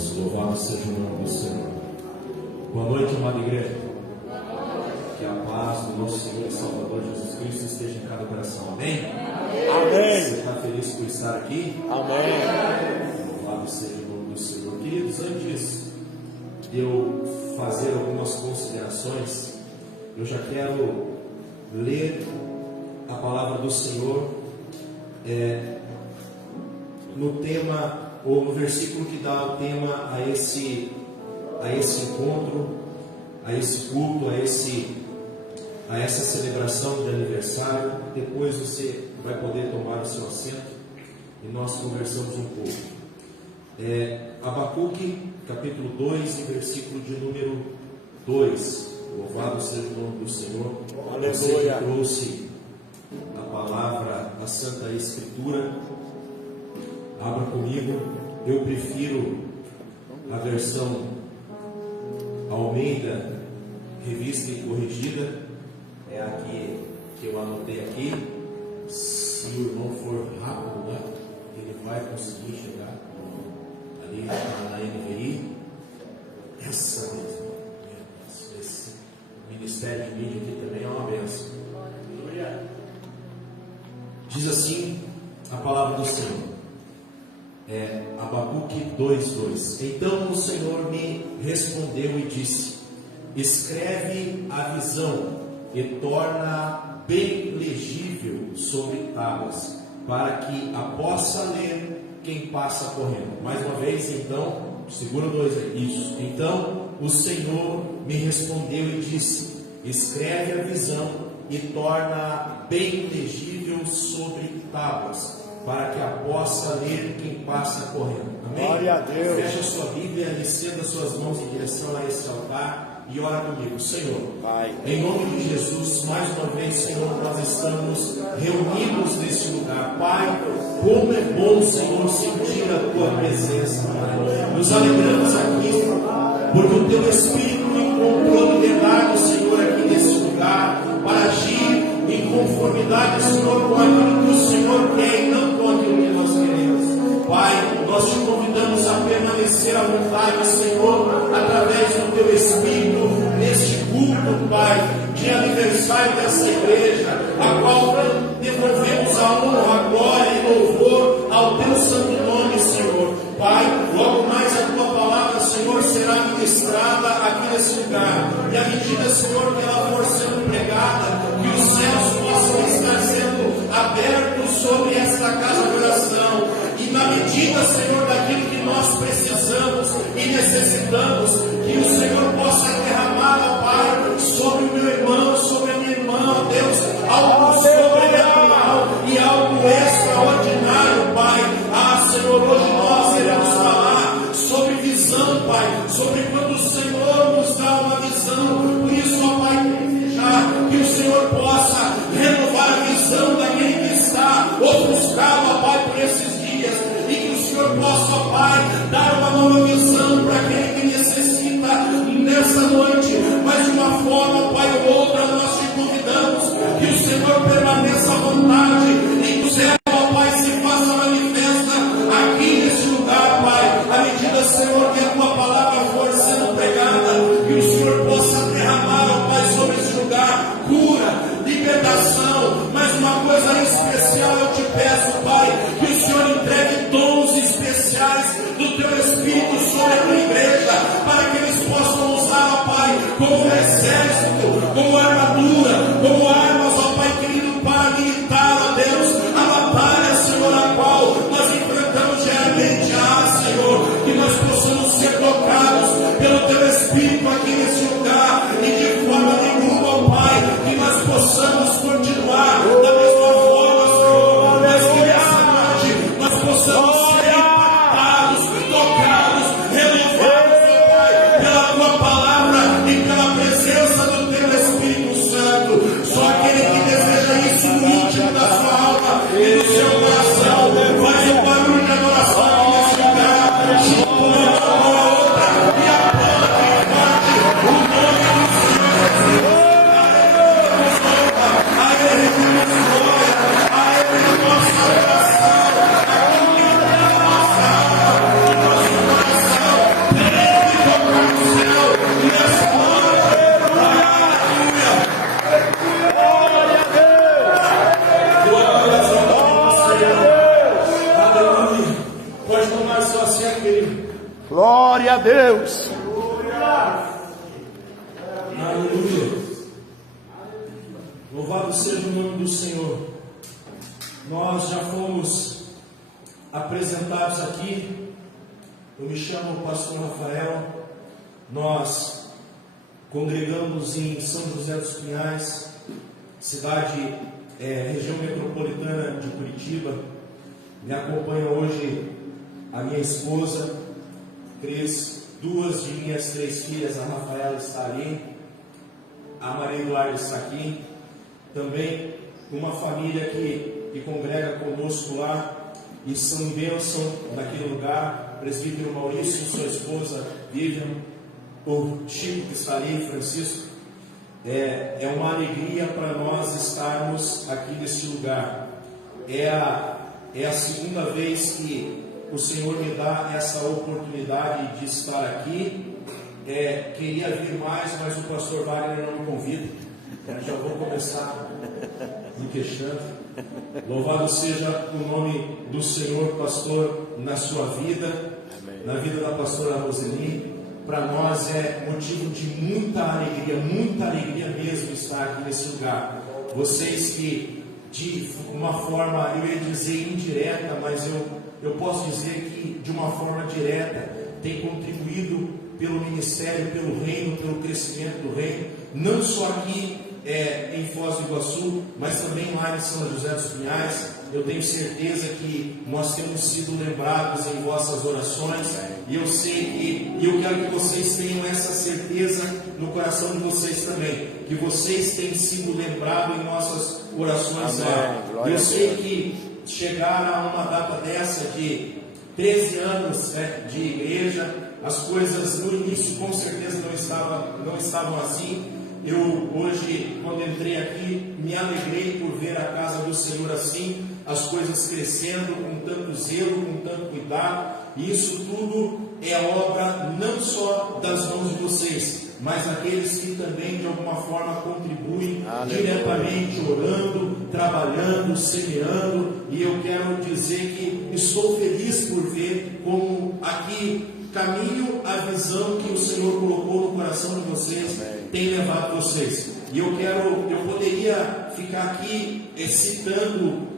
Deus, louvado seja o nome do Senhor. Boa noite, amada igreja. Que a paz do nosso Senhor e Salvador Jesus Cristo esteja em cada coração. Amém? Amém. Você está feliz por estar aqui? Amém. Louvado seja o nome do Senhor. Queridos, antes de eu fazer algumas considerações, eu já quero ler a palavra do Senhor no tema, ou no versículo que dá o tema a esse encontro, a esse culto, a essa celebração de aniversário. Depois você vai poder tomar o seu assento e nós conversamos um pouco. Abacuque, capítulo 2, versículo de número 2. Louvado seja o nome do Senhor. Aleluia. Você que trouxe a palavra, a Santa Escritura, abra comigo. Eu prefiro a versão Almeida, revista e corrigida. É a que eu anotei aqui. Se o irmão for rápido, né, ele vai conseguir chegar ali na NVI. Essa mesmo. Esse ministério de mídia aqui também é uma bênção. Diz assim a palavra do Senhor. Abacuque 2:2. Então o Senhor me respondeu e disse: escreve a visão e torna bem legível sobre tábuas, para que a possa ler quem passa correndo. Mais uma vez, então, segura dois aí. Isso. Então o Senhor me respondeu e disse: escreve a visão e torna bem legível sobre tábuas, para que a possa ler quem passa correndo. Amém? Glória a Deus. Feche a sua Bíblia, estenda suas mãos em direção a esse altar e ora comigo. Senhor, Pai, em nome de Jesus, mais uma vez, Senhor, nós estamos reunidos neste lugar. Pai, como é bom, Senhor, sentir a Tua presença, Pai. Nos alegramos aqui, porque o Teu Espírito encontrou liberdade, Senhor, aqui nesse lugar, para agir em conformidade, Senhor, com aquilo que o Senhor quer e não com aquilo que nós queremos. Pai, nós te convidamos a permanecer à vontade, Senhor, através do Teu Espírito, neste culto, Pai, de aniversário dessa igreja, a qual devolvemos a honra, a glória e louvor ao Teu santo nome, Senhor. Pai, logo mais a Tua palavra, Senhor, será ministrada aqui nesse lugar, e à medida, Senhor, que ela for sendo pregada, que os céus possam estar sendo abertos sobre esta casa de oração, e na medida, Senhor, daquilo que nós precisamos e necessitamos, que o Senhor possa derramar, ó Pai, sobre o meu irmão, sobre a minha irmã, ó Deus, algo sobrenatural e algo extraordinário, Pai. Senhor, hoje nós iremos falar sobre visão, Pai, sobre quando o Senhor nos dá uma visão. Por isso, ó Pai, que o Senhor possa renovar a visão daquele que está ofuscado, ó Pai, por esses dias, e que o Senhor possa, ó Pai, dar uma nova visão para aquele que necessita nessa noite, mas de uma forma, Pai, ou outra, nós te convidamos que o Senhor permaneça à vontade e que o Senhor, ó Pai, se faça manifesta aqui nesse lugar, Pai, à medida, Senhor, que a Tua palavra for sendo pregada, que o Senhor possa derramar, ó Pai, sobre esse lugar, cura, libertação, mas uma coisa especial eu te peço, Pai, que o Senhor entregue dons especiais do Teu Espírito sobre a Tua igreja, para que eles possam usar, ó Pai, como um exército, como armadura, como armas, ó Pai querido, para militar, ó Deus, a batalha, Senhor, a qual nós enfrentamos diariamente. Senhor, que nós possamos ser tocados pelo Teu Espírito aqui nesse lugar, e de forma nenhuma, ó Pai, que nós possamos continuar da mesma forma, Senhor, mas que nessa noite nós possamos ser impactados, tocados, renovados, ó Pai, pela Tua palavra e pela presença do Teu Espírito Santo. Só que pode só ser aquele. Glória a Deus. Aleluia. Louvado seja o nome do Senhor. Nós já fomos apresentados aqui. Eu me chamo Pastor Rafael. Nós congregamos em São José dos Pinhais, cidade, região metropolitana de Curitiba. Me acompanha hoje a minha esposa Cris, 2 de minhas 3 filhas, a Rafaela está ali, a Maria Eduarda está aqui, também uma família que congrega conosco lá e são bênção naquele lugar, presbítero Maurício, sua esposa Vivian, o Chico que está ali, Francisco. É uma alegria para nós estarmos aqui nesse lugar. É a segunda vez que o Senhor me dá essa oportunidade de estar aqui. Queria vir mais, mas o pastor Wagner não me convida. Já vou começar me queixando. Louvado seja o nome do Senhor, pastor, na sua vida, na vida da pastora Roseli. Para nós é motivo de muita alegria mesmo estar aqui nesse lugar. Vocês que, de uma forma, eu ia dizer indireta, mas eu posso dizer que de uma forma direta, tem contribuído pelo ministério, pelo reino, pelo crescimento do reino, não só aqui em Foz do Iguaçu, mas também lá em São José dos Pinhais. Eu tenho certeza que nós temos sido lembrados em vossas orações, e eu sei e eu quero que vocês tenham essa certeza no coração de vocês também, que vocês têm sido lembrados em nossas orações lá. Eu sei que chegar a uma data dessa de 13 anos de igreja, as coisas no início com certeza não estavam assim. Eu hoje, quando entrei aqui, me alegrei por ver a casa do Senhor assim, as coisas crescendo com tanto zelo, com tanto cuidado, e isso tudo é obra não só das mãos de vocês, mas aqueles que também de alguma forma contribuem diretamente, orando, trabalhando, semeando. E eu quero dizer que estou feliz por ver como aqui caminho, a visão que o Senhor colocou no coração de vocês tem levado vocês. E eu poderia ficar aqui citando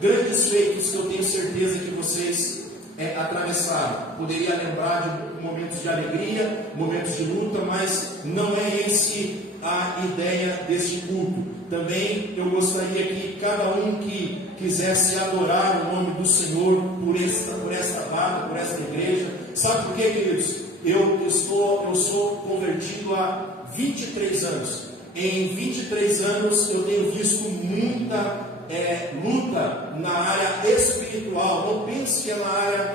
grandes feitos que eu tenho certeza que vocês atravessaram. Poderia lembrar de momentos de alegria, momentos de luta, mas não é esse a ideia deste culto. Também eu gostaria que cada um que quisesse adorar o nome do Senhor por esta barra, por esta igreja. Sabe por quê, queridos? Eu sou convertido há 23 anos. Em 23 anos eu tenho visto muita luta na área espiritual. Não pense que é na área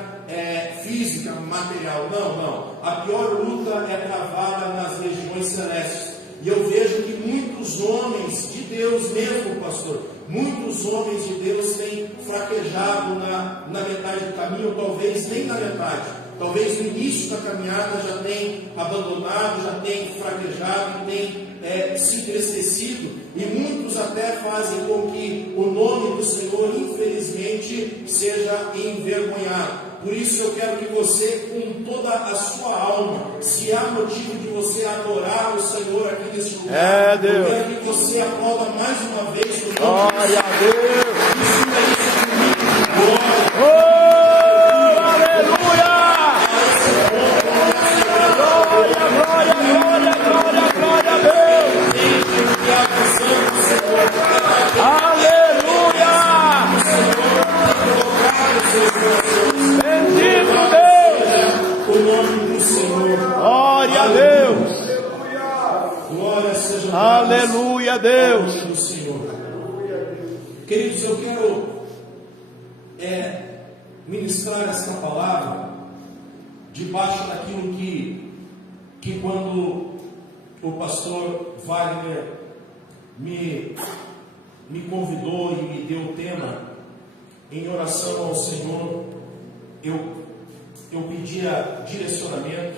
física, material. Não. A pior luta é travada nas regiões celestes. E eu vejo que muitos homens de Deus mesmo, pastor, muitos homens de Deus têm fraquejado na metade do caminho, ou talvez nem na metade. Talvez no início da caminhada já tem abandonado, já tem fraquejado, tem se entristecido, e muitos até fazem com que o nome do Senhor, infelizmente, seja envergonhado. Por isso eu quero que você, com toda a sua alma, se há motivo de você adorar o Senhor aqui nesse lugar, eu quero que você aplauda mais uma vez o nome do Senhor. Glória a Deus! Aleluia a Deus. Queridos, eu quero ministrar esta palavra debaixo daquilo que quando o pastor Wagner me convidou e me deu o tema em oração ao Senhor, eu pedia direcionamento,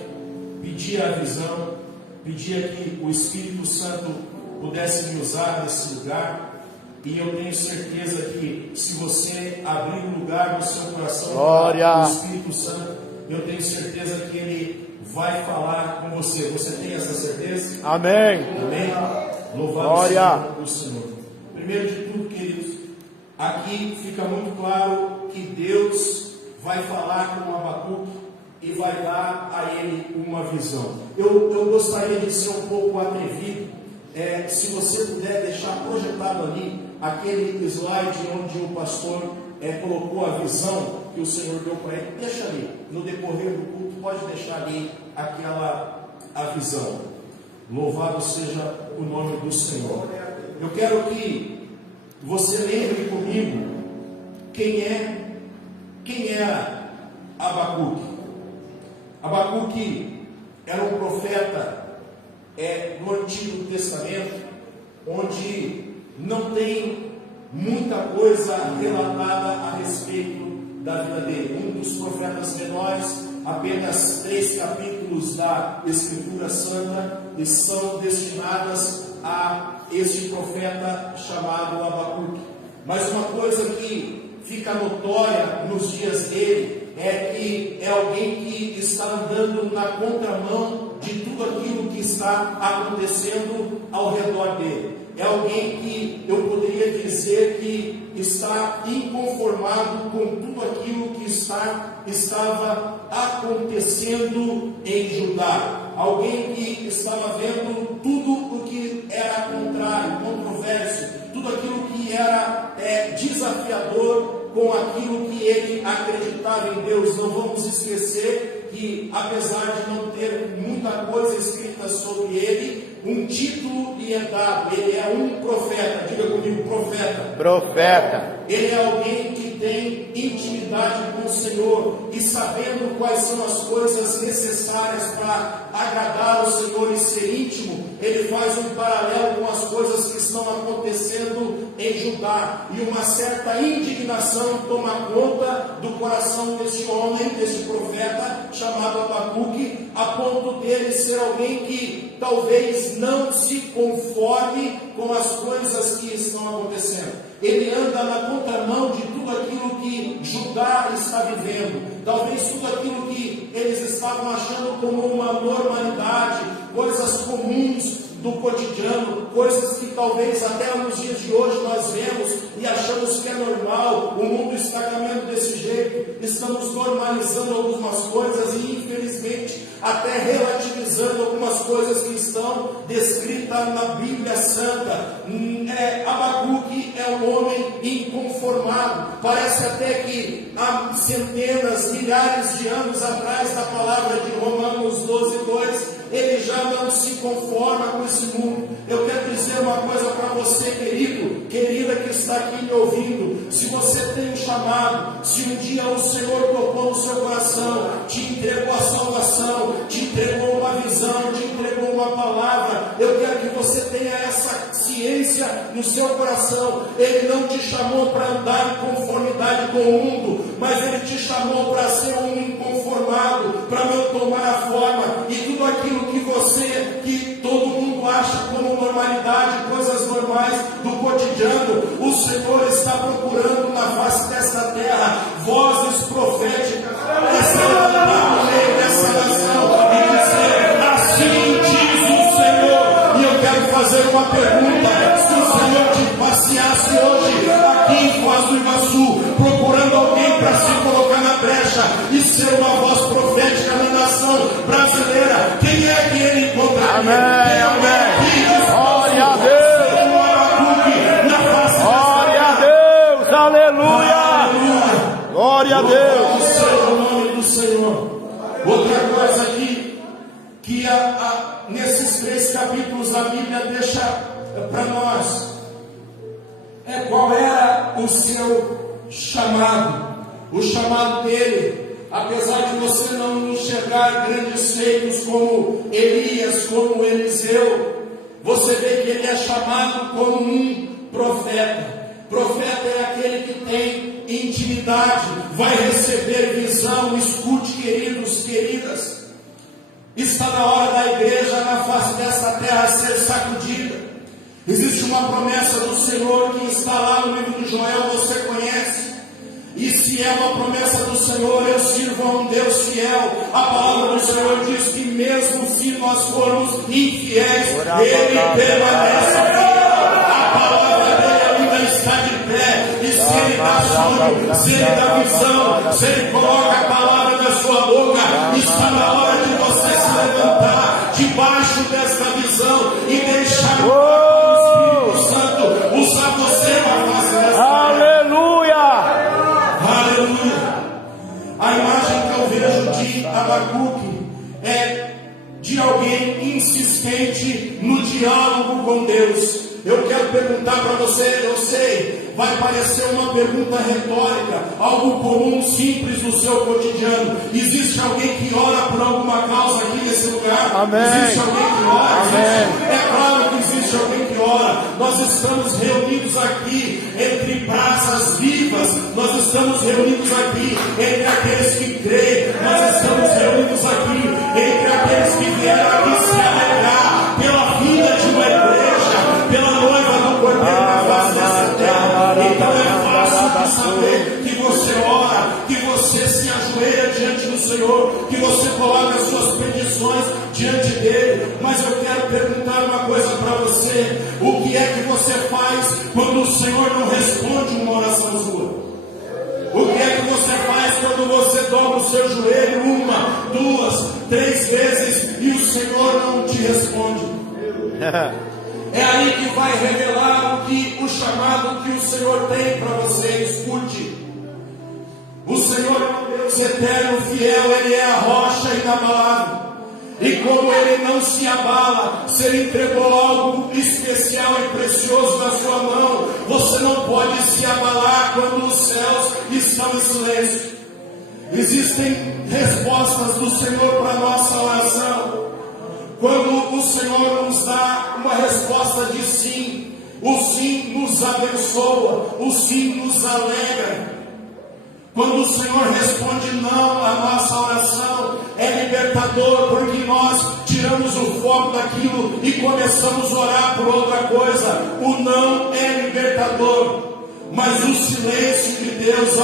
pedia a visão, pedia que o Espírito Santo pudesse me usar nesse lugar. E eu tenho certeza que se você abrir um lugar no seu coração Glória. o Espírito Santo, eu tenho certeza que Ele vai falar com você. Você tem essa certeza? Amém. Amém? Louvado Glória. seja o Senhor. Primeiro de tudo, queridos, aqui fica muito claro que Deus vai falar com Abacuque e vai dar a ele uma visão. Eu gostaria de ser um pouco atrevido. Se você puder deixar projetado ali aquele slide onde o pastor colocou a visão que o Senhor deu para ele, deixa ali, no decorrer do culto, pode deixar ali a visão. Louvado seja o nome do Senhor. Eu quero que você lembre comigo quem era Abacuque. Abacuque era um profeta no Antigo Testamento, onde não tem muita coisa relatada a respeito da vida dele. Um dos profetas menores, apenas 3 capítulos da Escritura Santa e são destinadas a este profeta chamado Abacuque. Mas uma coisa que fica notória nos dias dele é que é alguém que está andando na contramão de tudo aquilo que está acontecendo ao redor dele. É alguém que eu poderia dizer que está inconformado com tudo aquilo que estava acontecendo em Judá. Alguém que estava vendo tudo o que era contrário, controverso, tudo aquilo que era desafiador com aquilo que ele acreditava em Deus. Não vamos esquecer que, apesar de não ter muita coisa escrita sobre ele, um título lhe é dado. Ele é um profeta. Diga comigo, profeta. Profeta. Ele é alguém que tem intimidade com o Senhor e sabendo quais são as coisas necessárias para agradar ao Senhor e ser íntimo, ele faz um paralelo com as coisas que estão acontecendo em Judá, e uma certa indignação toma conta do coração desse homem, desse profeta chamado Abacuque, a ponto dele ser alguém que talvez não se conforme com as coisas que estão acontecendo. Ele anda na contramão de tudo aquilo que Judá está vivendo. Talvez tudo aquilo que eles estavam achando como uma normalidade, coisas comuns do cotidiano, coisas que talvez até nos dias de hoje nós vemos e achamos que é normal. O mundo está caminhando desse jeito, estamos normalizando algumas coisas e infelizmente até relativizando algumas coisas que estão descritas na Bíblia Santa. Abacuque é um homem inconformado. Parece até que há centenas, milhares de anos atrás, da palavra de Romanos 12:2, ele já não se conforma com esse mundo. Eu quero dizer uma coisa para você, querido, querida que está aqui me ouvindo. Se você tem um chamado, se um dia o Senhor tocou no seu coração, te entregou a salvação, te entregou uma visão, te entregou uma palavra, eu quero que você tenha essa ciência no seu coração. Ele não te chamou para andar em conformidade com o mundo, mas Ele te chamou para ser um inconformado, para não tomar a forma e tudo aquilo que todo mundo acha como normalidade, coisas normais do cotidiano. O Senhor está procurando na face desta terra vozes proféticas para se levantar no meio dessa nação e dizer: assim diz o Senhor. E eu quero fazer uma pergunta: se o Senhor te passeasse hoje aqui em Foz do Iguaçu, procurando alguém para se colocar na brecha e ser uma voz profética na nação brasileira, quem é que ele encontraria? Amém, amém. Glória a Deus. Glória a Deus. Aleluia. Glória a Deus. Seja o nome do Senhor. Outra coisa aqui que nesses 3 capítulos a Bíblia deixa para nós qual era o seu chamado. O chamado dele, apesar de você não enxergar grandes feitos como Elias, como Eliseu, você vê que ele é chamado como um profeta. Profeta é aquele que tem intimidade, vai receber visão. Escute, queridos, queridas, está na hora da igreja na face desta terra ser sacudida. Existe uma promessa do Senhor que está lá no livro de Joel, você conhece. E se é uma promessa do Senhor, eu sirvo a um Deus fiel. A palavra do Senhor diz que mesmo se nós formos infiéis, Ele permanece fiel. A palavra dele ainda está de pé. E se Ele dá sonho, se Ele dá visão, se Ele coloca a palavra na sua boca, está na hora de você se levantar debaixo desta visão e deixar o Espírito Santo usar você para fazer essa A imagem que eu vejo de Abacuque é de alguém insistente no diálogo com Deus. Eu quero perguntar para você, eu sei, vai parecer uma pergunta retórica, algo comum, simples no seu cotidiano. Existe alguém que ora por alguma causa aqui nesse lugar? Amém. Existe alguém que ora? Amém. É claro que existe alguém que ora. Nós estamos reunidos aqui entre praças vivas. Nós estamos reunidos aqui entre aqueles que creem. Nós estamos reunidos aqui entre aqueles que vieram aqui se alegrar pela vida de uma igreja, pela noiva do Cordeiro na face dessa terra. Então é fácil de saber que você ora, que você se ajoelha diante do Senhor, que você coloca as suas petições diante dele. Mas eu quero perguntar uma coisa para você: o que é que você faz quando o Senhor não responde uma oração sua? O que é que você faz quando você dobra o seu joelho 1, 2, 3 vezes e o Senhor não te responde? É aí que vai revelar o chamado que o Senhor tem para você. Escute: o Senhor é um Deus eterno, fiel, Ele é a rocha inabalável. E como Ele não se abala, se Ele entregou algo especial e precioso na sua mão, você não pode se abalar quando os céus estão em silêncio. Existem respostas do Senhor para a nossa oração. Quando o Senhor nos dá uma resposta de sim, o sim nos abençoa, o sim nos alegra. Quando o Senhor responde não à nossa oração, é libertador, porque nós tiramos o foco daquilo e começamos a orar por outra coisa. O não é libertador, mas o silêncio de Deus,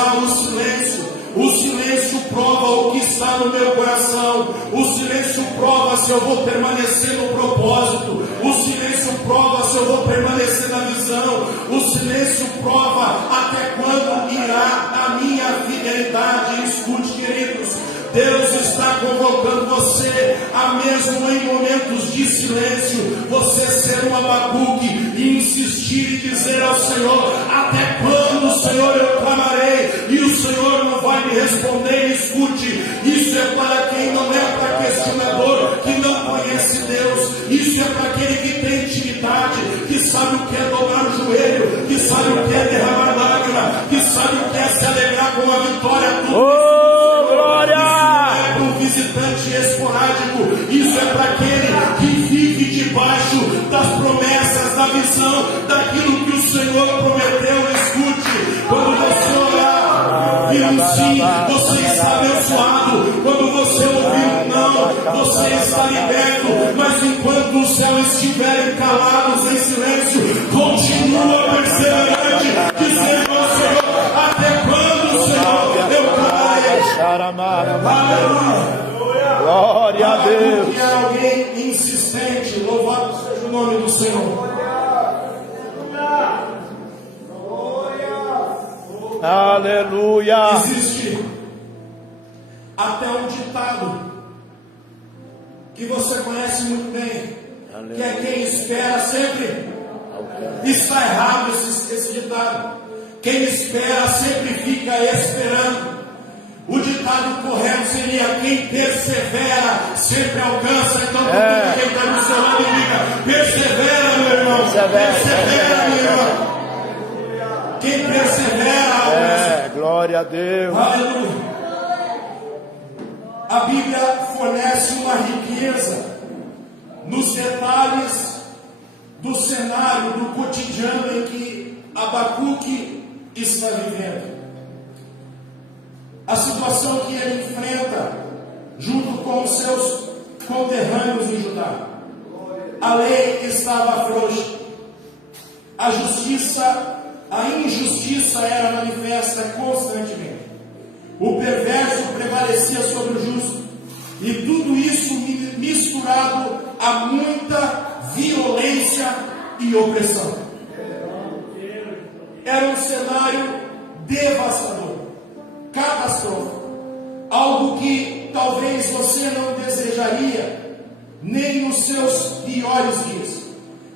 o silêncio prova o que está no meu coração. O silêncio prova se eu vou permanecer no propósito. O silêncio prova se eu vou permanecer na visão. O silêncio prova até quando irá a minha fidelidade. Escute, queridos, Deus está convocando você a mesmo em momentos de silêncio, você ser um Abacuque e insistir e dizer ao Senhor: até quando, Senhor, eu clamarei e o Senhor não vai me responder? Escute, isso é para quem não é para questionador, que não conhece Deus. Isso é para aquele que tem intimidade, que sabe o que é dobrar o joelho, que sabe o que é derramar lágrima, que sabe o que é se alegrar com a vitória. Visitante esporádico, isso é para aquele que vive debaixo das promessas, da visão, daquilo que o Senhor prometeu. Escute, quando você orar e um sim, você está abençoado. Quando você ouvir um não, você está liberto. Mas enquanto o céu estiver calados em silêncio, continua perseverante, dizendo ao Senhor: até quando, Senhor, eu clamarei? Aleluia. Glória a Deus. Que é alguém insistente. Louvado seja o nome do Senhor. Aleluia. Existe até um ditado que você conhece muito bem, que é: quem espera sempre. Está errado esse ditado. Quem espera sempre fica esperando. O ditado correto seria: quem persevera sempre alcança. Então, quem está no seu lado, diga: persevera, meu irmão. Persevera, meu irmão. Quem persevera alcança. Glória a Deus. Aleluia. A Bíblia fornece uma riqueza nos detalhes do cenário, do cotidiano em que Abacuque está vivendo. A situação que ele enfrenta junto com os seus conterrâneos em Judá. A lei estava frouxa. a injustiça era manifesta constantemente. O perverso prevalecia sobre o justo, e tudo isso misturado a muita violência e opressão. Era um cenário devastador, catastrófico, algo que talvez você não desejaria nem nos seus piores dias,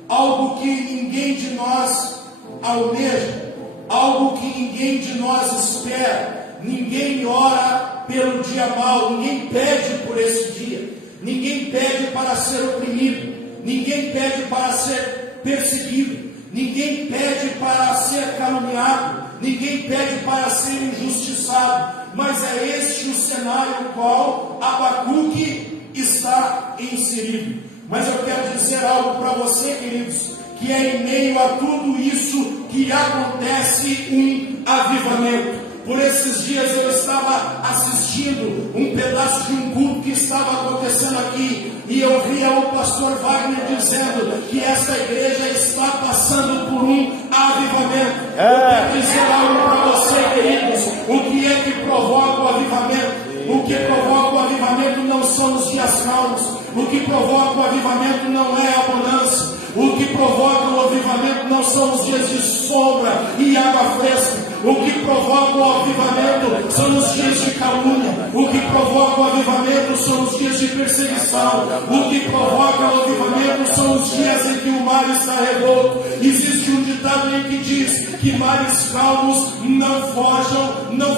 algo que ninguém de nós almeja, algo que ninguém de nós espera. Ninguém ora pelo dia mau, ninguém pede por esse dia, ninguém pede para ser oprimido, ninguém pede para ser perseguido, ninguém pede para ser caluniado, ninguém pede para ser injustiçado, mas é este o cenário no qual Abacuque está inserido. Mas eu quero dizer algo para você, queridos, que é em meio a tudo isso que acontece um avivamento. Por esses dias eu estava assistindo um pedaço de um culto que estava acontecendo aqui, e eu via o pastor Wagner dizendo que esta igreja está passando por um avivamento. Eu quero dizer algo para você, queridos. O que é que provoca o avivamento? O que provoca o avivamento não são os dias calmos. O que provoca o avivamento não é a bonança. O que provoca o avivamento não são os dias de sombra e água fresca. O que provoca o avivamento são os dias de calúnia. O que provoca o avivamento são os dias de perseguição. O que provoca o avivamento são os dias em que o mar está revolto. Existe um ditado em que diz que mares calmos não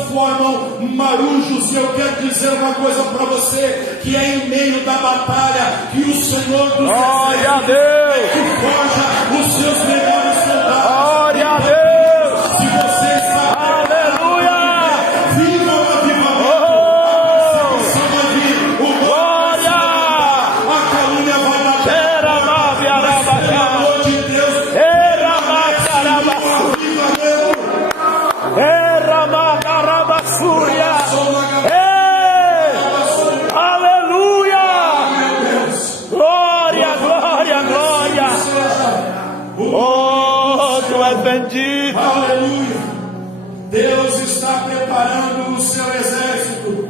formam marujos. E eu quero dizer uma coisa para você, que é em meio da batalha que o Senhor dos Exércitos forja os seus melhores soldados. Glória a Deus! Se você está aleluia! viva o avivamento, a perseguição vai vir, o Glória! a calúnia vai dar Era mas pelo amor de Deus, Era Macarabasúria! Aleluia! Glória, glória, glória! Oh, tu és bendito! Aleluia! Deus está preparando o seu exército,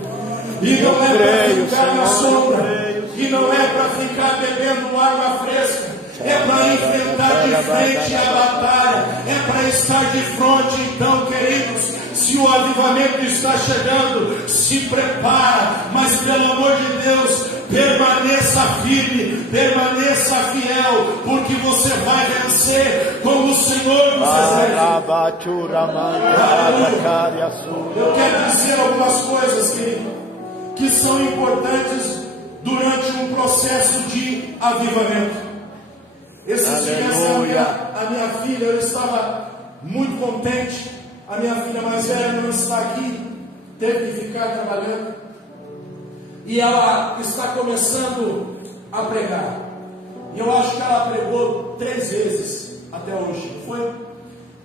e não é para ficar na sombra, e não é para ficar bebendo água fresca, é para enfrentar de frente a batalha, é para estar de frente. Então, queridos, se o avivamento está chegando, se prepara, mas pelo amor de Deus, permaneça firme, permaneça fiel, porque você vai vencer como o Senhor dos Exércitos. Eu quero dizer algumas coisas, querido, que são importantes durante um processo de avivamento. Esses dias a minha filha, eu estava muito contente. A minha filha mais velha não está aqui, teve que ficar trabalhando, e ela está começando a pregar. E eu acho que ela pregou 3 vezes até hoje, não foi?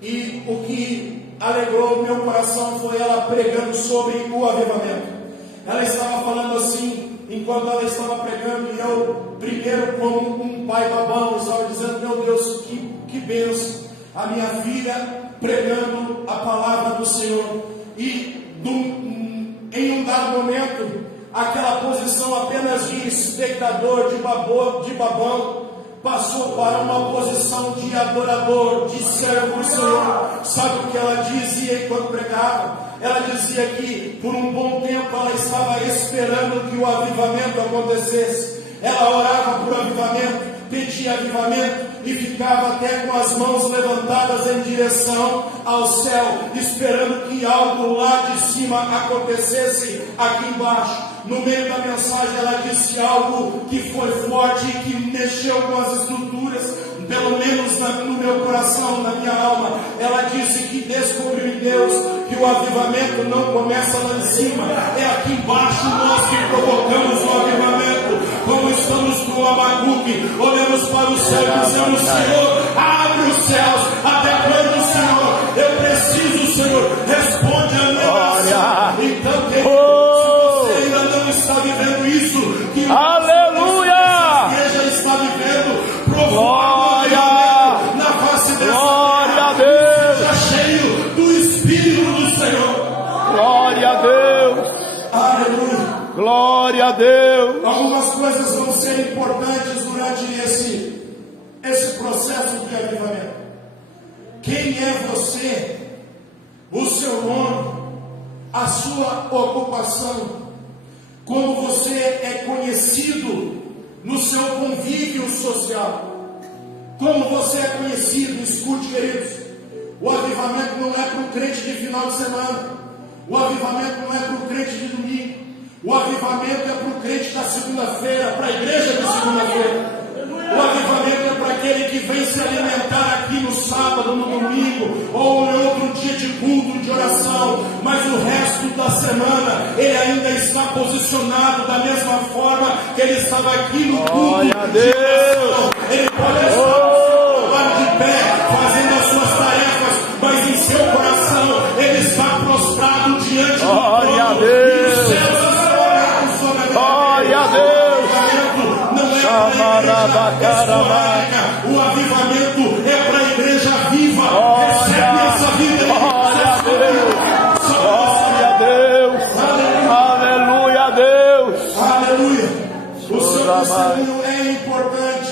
E o que alegrou o meu coração foi ela pregando sobre o avivamento. Ela estava falando assim, enquanto ela estava pregando, e eu, primeiro, como um pai babão, estava dizendo: meu Deus, que bênção, a minha filha pregando a palavra do Senhor. E em um dado momento, aquela posição apenas de espectador, de babão, passou para uma posição de adorador, de servo do Senhor. Sabe o que ela dizia enquanto pregava? Ela dizia que por um bom tempo ela estava esperando que o avivamento acontecesse. Ela orava por avivamento, pedia avivamento, e ficava até com as mãos levantadas em direção ao céu, esperando que algo lá de cima acontecesse aqui embaixo. No meio da mensagem ela disse algo que foi forte e que mexeu com as estruturas, pelo menos no meu coração, na minha alma. Ela disse que descobriu em Deus que o avivamento não começa lá em cima, é aqui embaixo nós que provocamos o avivamento. Como estamos com o Abacuque, olhamos para o céu e dizemos: Senhor, abre os céus, até quando, Senhor? Eu preciso, Senhor, responde a minha oração. Então, se você ainda não está vivendo isso, que aleluia! a igreja está vivendo, provoca na face dessa Glória a Deus. Algumas coisas vão ser importantes durante esse processo de avivamento. Quem é você? O seu nome, a sua ocupação, como você é conhecido no seu convívio social, como você é conhecido. Escute, queridos, o avivamento não é para o crente de final de semana, o avivamento não é para o crente de domingo, o avivamento é para o crente da segunda-feira, para a igreja de segunda-feira. O avivamento é para aquele que vem se alimentar aqui no sábado, no domingo, ou em outro dia de culto, de oração, mas o resto da semana ele ainda está posicionado da mesma forma que ele estava aqui no culto. Glória a Deus. Ele pode estar de pé, fazendo as suas tarefas, mas em seu coração ele está prostrado diante do trono. Glória a Deus. Glória a Deus. O avivamento é para a igreja viva. Recebe essa vida. Glória a Deus. Glória a Deus. Aleluia a Deus. Aleluia. O seu testemunho é importante.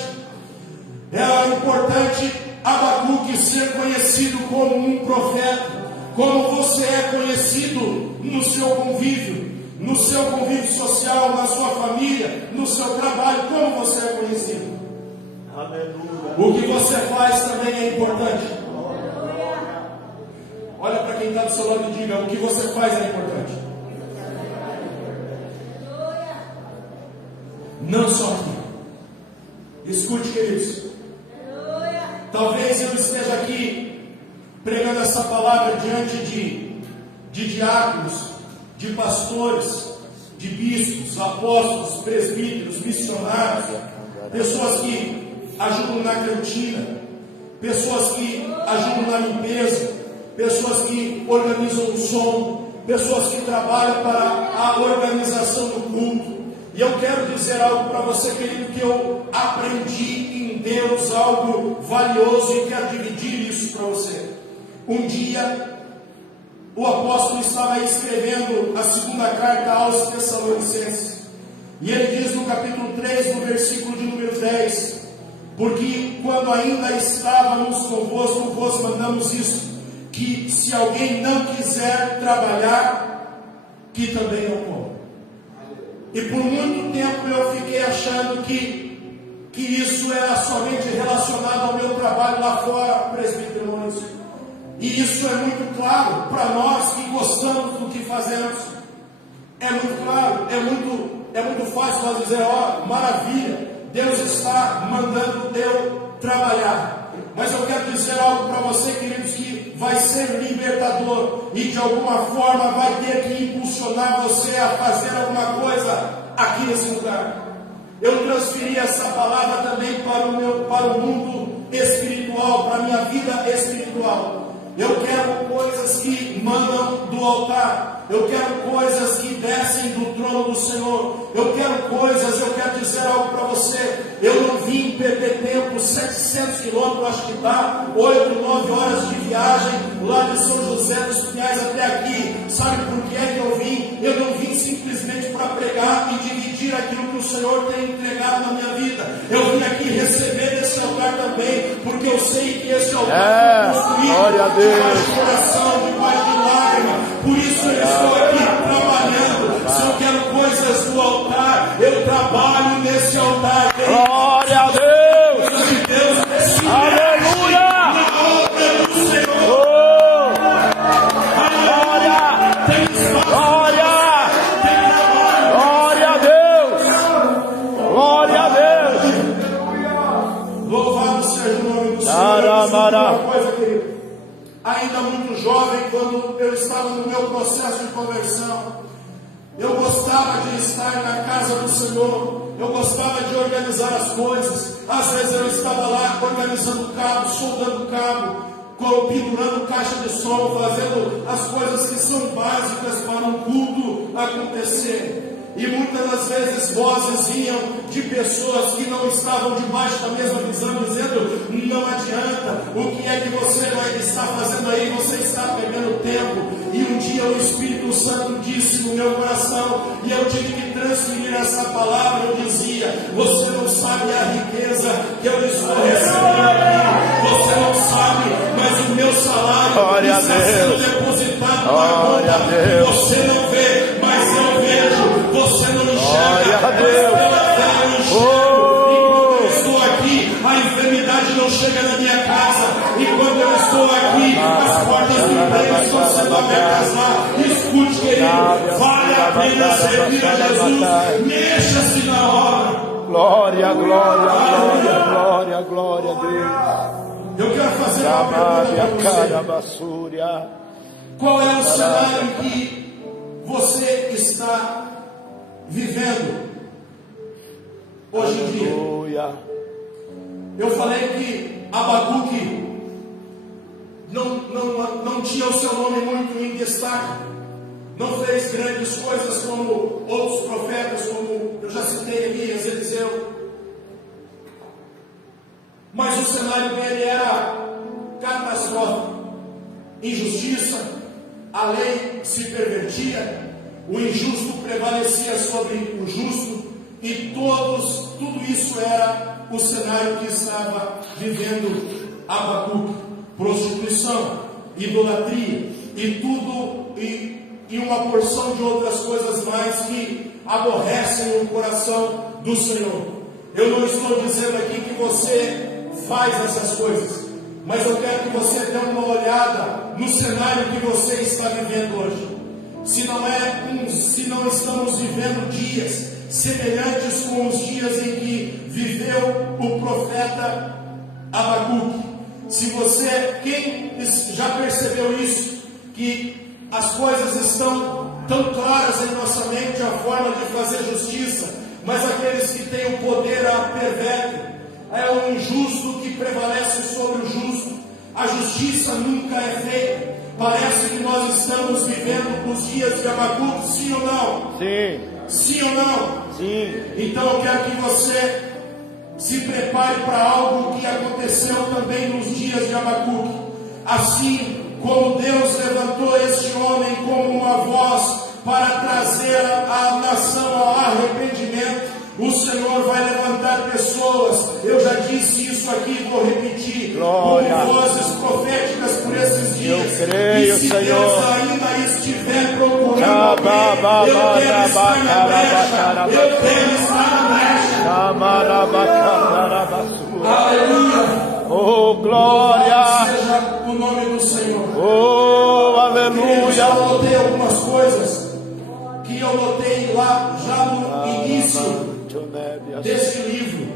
É importante Abacuque ser conhecido como um profeta, como você é conhecido no seu convívio social, na sua família, no seu trabalho, como você é conhecido. Aleluia. O que você faz também é importante. Olha para quem está do seu lado e diga: o que você faz é importante. Não só aqui. Escute, queridos. Talvez eu esteja aqui pregando essa palavra diante de diáconos, de pastores, de bispos, apóstolos, presbíteros, missionários, pessoas que ajudam na cantina, pessoas que ajudam na limpeza, pessoas que organizam o som, pessoas que trabalham para a organização do culto. E eu quero dizer algo para você, querido, que eu aprendi em Deus, algo valioso, e quero dividir isso para você. Um dia o apóstolo estava escrevendo a segunda carta aos Tessalonicenses, e ele diz no capítulo 3, no versículo de número 10: porque quando ainda estávamos convosco, vos mandamos isso, que se alguém não quiser trabalhar, que também não coma. E por muito tempo eu fiquei achando que isso era somente relacionado ao meu trabalho lá fora, presbítero Maurício. E isso é muito claro para nós que gostamos do que fazemos. É muito claro, é muito fácil nós dizer: ó, maravilha, Deus está mandando eu trabalhar. Mas eu quero dizer algo para você, queridos, que vai ser libertador e de alguma forma vai ter que impulsionar você a fazer alguma coisa aqui nesse lugar. Eu transferi essa palavra também para o mundo espiritual, para a minha vida espiritual. Eu quero coisas que mandam do altar. Eu quero coisas que descem do trono do Senhor. Eu quero dizer algo para você. Eu não vim perder tempo, 700 quilômetros, acho que dá 8, 9 horas de viagem, lá de São José dos Pinhais até aqui. Sabe por que é que eu vim? Eu não vim simplesmente para pregar e dividir aquilo que o Senhor tem entregado na minha vida. Eu vim aqui receber desse altar também, porque eu sei que esse altar foi construído glória a Deus, debaixo de coração, debaixo de lágrima. Por isso eu estou aqui trabalhando. Se eu quero coisas do altar, eu trabalho nesse altar. Glória a Deus. De Deus, aleluia. Na obra do Senhor. Oh. Glória. Glória. Glória a Deus. Glória a Deus. Louvado seja o nome do Senhor. Aramara. Uma coisa, querido. Ainda muito jovem, quando eu estava no meu processo de conversão, eu gostava de estar na casa do Senhor, eu gostava de organizar as coisas. Às vezes eu estava lá organizando cabo, soldando cabo, pendurando caixa de som, fazendo as coisas que são básicas para um culto acontecer. E muitas das vezes vozes vinham de pessoas que não estavam debaixo da mesma visão, dizendo: não adianta, o que é que você vai estar fazendo aí? Você está perdendo tempo. E um dia o Espírito Santo disse no meu coração, e eu tive que transferir essa palavra, eu dizia: você não sabe a riqueza que eu estou recebendo aqui, você não sabe, mas o meu salário está sendo depositado na conta. Você não vê, mas eu vejo. Você não enxerga, mas eu enxergo. E quando eu estou aqui, a enfermidade não chega na minha casa. E quando eu estou aqui, as portas do emprego estão sendo abertas lá. Escute, querido, vale a pena servir a Jesus. Mexa-se na obra. Glória, glória, glória, glória, glória a Deus. Eu quero fazer uma pergunta para você. Qual é o cenário que você está vivendo hoje em dia? Eu falei que Abacuque não tinha o seu nome muito em destaque, não fez grandes coisas como outros profetas, como eu já citei Elias, Eliseu, mas o cenário dele era catastrófico: injustiça, a lei se pervertia, o injusto prevalecia sobre o justo, e tudo isso era o cenário que estava vivendo Abacuque. Prostituição, idolatria e uma porção de outras coisas mais que aborrecem o coração do Senhor. Eu não estou dizendo aqui que você faz essas coisas, mas eu quero que você dê uma olhada no cenário que você está vivendo hoje. Se não estamos vivendo dias semelhantes com os dias em que viveu o profeta Abacuque. Quem já percebeu isso, que as coisas estão tão claras em nossa mente, a forma de fazer justiça, mas aqueles que têm o poder a pervertem. É o injusto que prevalece sobre o justo. A justiça nunca é feita. Parece que nós estamos vivendo os dias de Abacuque, sim ou não? Sim. Sim ou não? Sim. Então eu quero que você se prepare para algo que aconteceu também nos dias de Abacuque. Assim como Deus levantou este homem como uma voz para trazer a nação ao arrependimento, o Senhor vai levantar pessoas. Eu já disse isso aqui, vou repetir. Glória. Como vozes proféticas por esses dias. Eu creio, e se Senhor, Deus ainda estiver procurando alguém, eu quero estar na brecha. Eu quero estar na brecha. Aleluia. Oh, glória. Seja o nome do Senhor. Oh, aleluia. Eu notei algumas coisas que eu notei lá já no início desse livro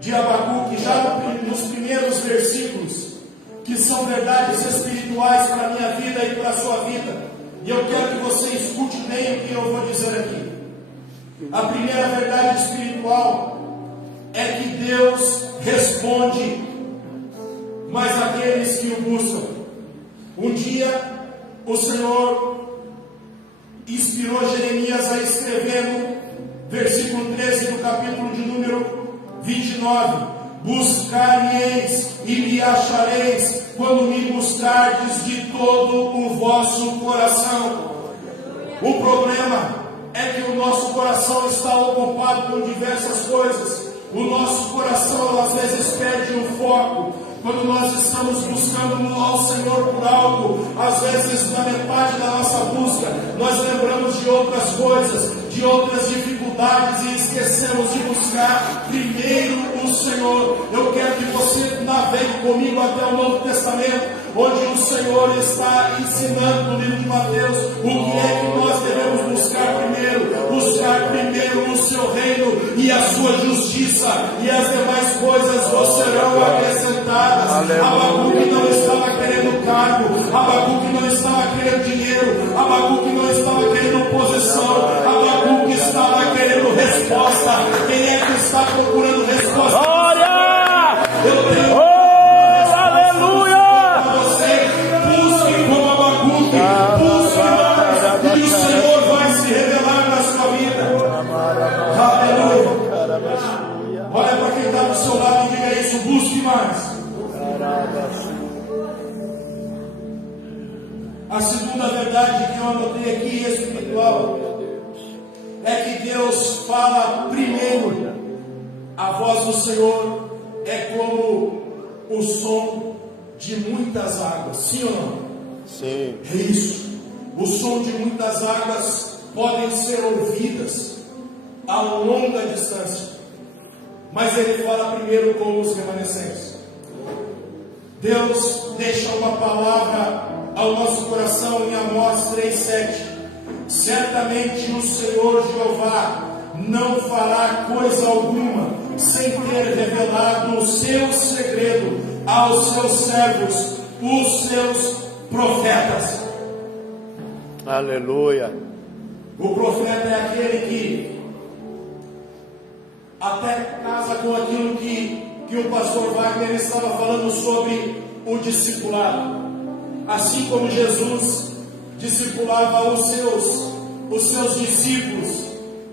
de Abacuque, já nos primeiros versículos, que são verdades espirituais para a minha vida e para a sua vida. E eu quero que você escute bem o que eu vou dizer aqui. A primeira verdade espiritual é que Deus responde, mas aqueles que o buscam. Um dia o Senhor inspirou Jeremias a escrever no versículo 13 do capítulo de número 29: buscar-me-eis e me achareis, quando me buscardes de todo o vosso coração. O problema é que o nosso coração está ocupado com diversas coisas. O nosso coração às vezes perde o foco. Quando nós estamos buscando ao Senhor por algo, às vezes na metade da nossa busca, nós lembramos de outras coisas, de outras dificuldades e esquecemos de buscar primeiro o Senhor. Eu quero que você navegue comigo até o Novo Testamento, onde o Senhor está ensinando no livro de Mateus o que é que nós devemos buscar primeiro. Buscar primeiro o seu reino e a sua justiça, e as demais coisas vos serão acrescentadas. Abacuque não estava querendo cargo, Abacuque não estava querendo dinheiro, Abacuque não estava querendo posição, Abacuque estava querendo resposta. Quem é que está procurando resposta? Glória! Eu tenho aleluia! para você. Busque como Abacuque, busque, e o Senhor vai se revelar na sua vida. Aleluia. Olha para quem está do seu lado e diga isso: busque mais. A segunda verdade que eu anotei aqui, espiritual, é que Deus fala primeiro, a voz do Senhor é como o som de muitas águas, sim ou não? Sim. É isso. O som de muitas águas podem ser ouvidas a longa distância, mas ele fala primeiro com os remanescentes. Deus deixa uma palavra ao nosso coração em Amós 3:7. Certamente o Senhor Jeová não fará coisa alguma sem ter revelado o seu segredo aos seus servos, os seus profetas. Aleluia. O profeta é aquele que até casa com aquilo que o pastor Wagner estava falando sobre o discipulado. Assim como Jesus discipulava os seus discípulos,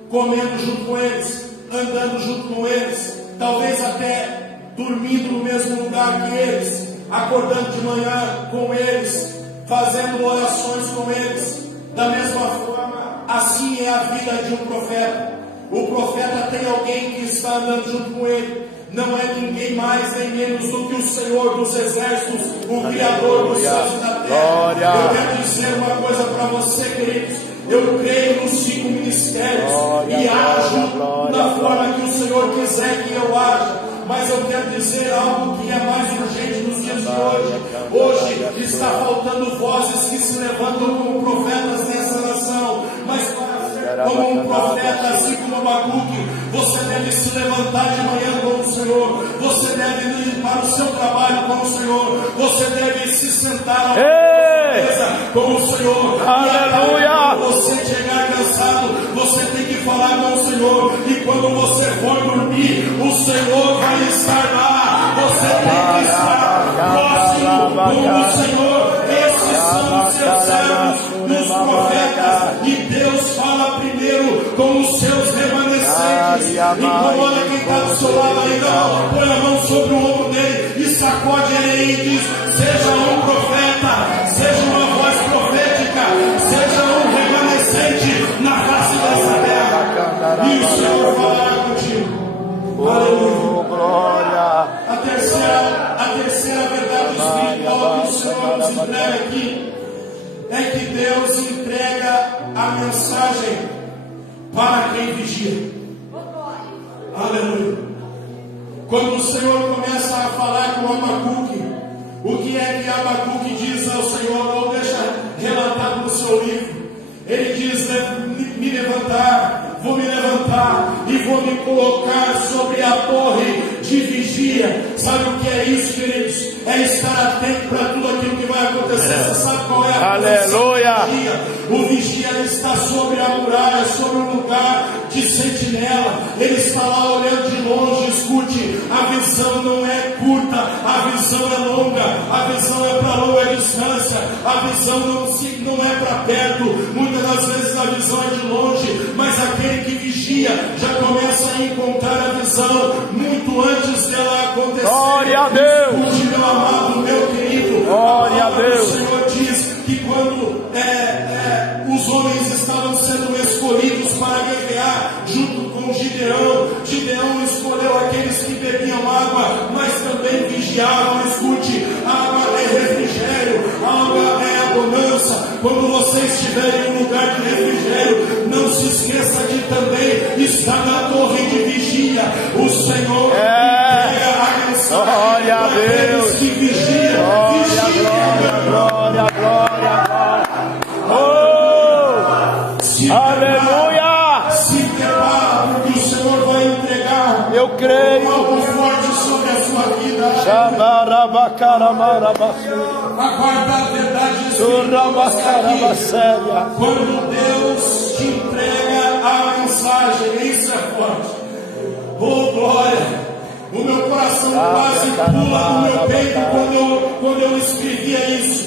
comendo junto com eles, andando junto com eles, talvez até dormindo no mesmo lugar que eles, acordando de manhã com eles, fazendo orações com eles. Da mesma forma, assim é a vida de um profeta. O profeta tem alguém que está andando junto com ele. Não é ninguém mais nem menos do que o Senhor dos exércitos, o Criador dos céus e da terra. Eu quero dizer uma coisa para você, queridos. Eu creio nos 5 ministérios e ajo da forma que o Senhor quiser que eu haja. Mas eu quero dizer algo que é mais urgente nos dias de hoje. Hoje está faltando vozes que se levantam como profetas nessa nação. Mas como um profeta, assim como Abacuque, você deve se levantar de manhã com o Senhor. Você deve ir para o seu trabalho com o Senhor. Você deve se sentar à mesa com o Senhor. Aleluia! Quando você chegar cansado, você tem que falar com o Senhor. E quando você for dormir, o Senhor vai estar lá. Você tem que estar próximo com o Senhor. Esses são os seus servos, os profetas. E Deus fala primeiro com os seus remanescentes. Incomoda quem está do seu lado aí, não. Põe a mão sobre o ombro dele e sacode ele e diz: seja um profeta, seja uma voz profética, seja um remanescente na face dessa terra. E o Senhor falará contigo. Aleluia. Glória. A terceira verdade espiritual que o Senhor nos entrega aqui é que Deus entrega a mensagem para quem vigia. Aleluia. Quando o Senhor começa a falar com Abacuque, o que é que Abacuque diz ao Senhor? Ou deixa relatado no seu livro. Ele diz: vou me levantar e vou me colocar sobre a torre de vigia. Sabe o que é isso, queridos? É estar atento para tudo aquilo que vai acontecer. Você sabe qual é a Aleluia! O vigia está sobre a muralha, sobre um lugar de sentinela. Ele está lá olhando de longe. Escute, a visão não é curta, a visão é longa, a visão é para longa distância, a visão não é para perto. Muitas das vezes a visão é de longe, mas aquele que vigia já começa a encontrar a visão muito antes dela acontecer. Glória a Deus! Escute, meu amado, meu querido. Glória a Deus! O Senhor diz que quando os homens estavam sendo escolhidos para guerrear junto com Gideão, Gideão escolheu aqueles que bebiam água, mas também vigiavam. Escute, água é refrigério, água é abundância. Quando você estiver em um lugar de refrigério, não se esqueça de também estar na torre de vigia. O Senhor entrega a mensagem. Glória a Deus! Que vigia, Glória, glória. Aleluia! Se prepara, porque o Senhor vai entregar. Eu creio. Algo forte sobre a sua vida. Aguarda a verdade espiritual. Quando Deus te entrega a mensagem, isso é forte. Oh, glória! O meu coração quase pula no meu peito quando eu escrevia isso.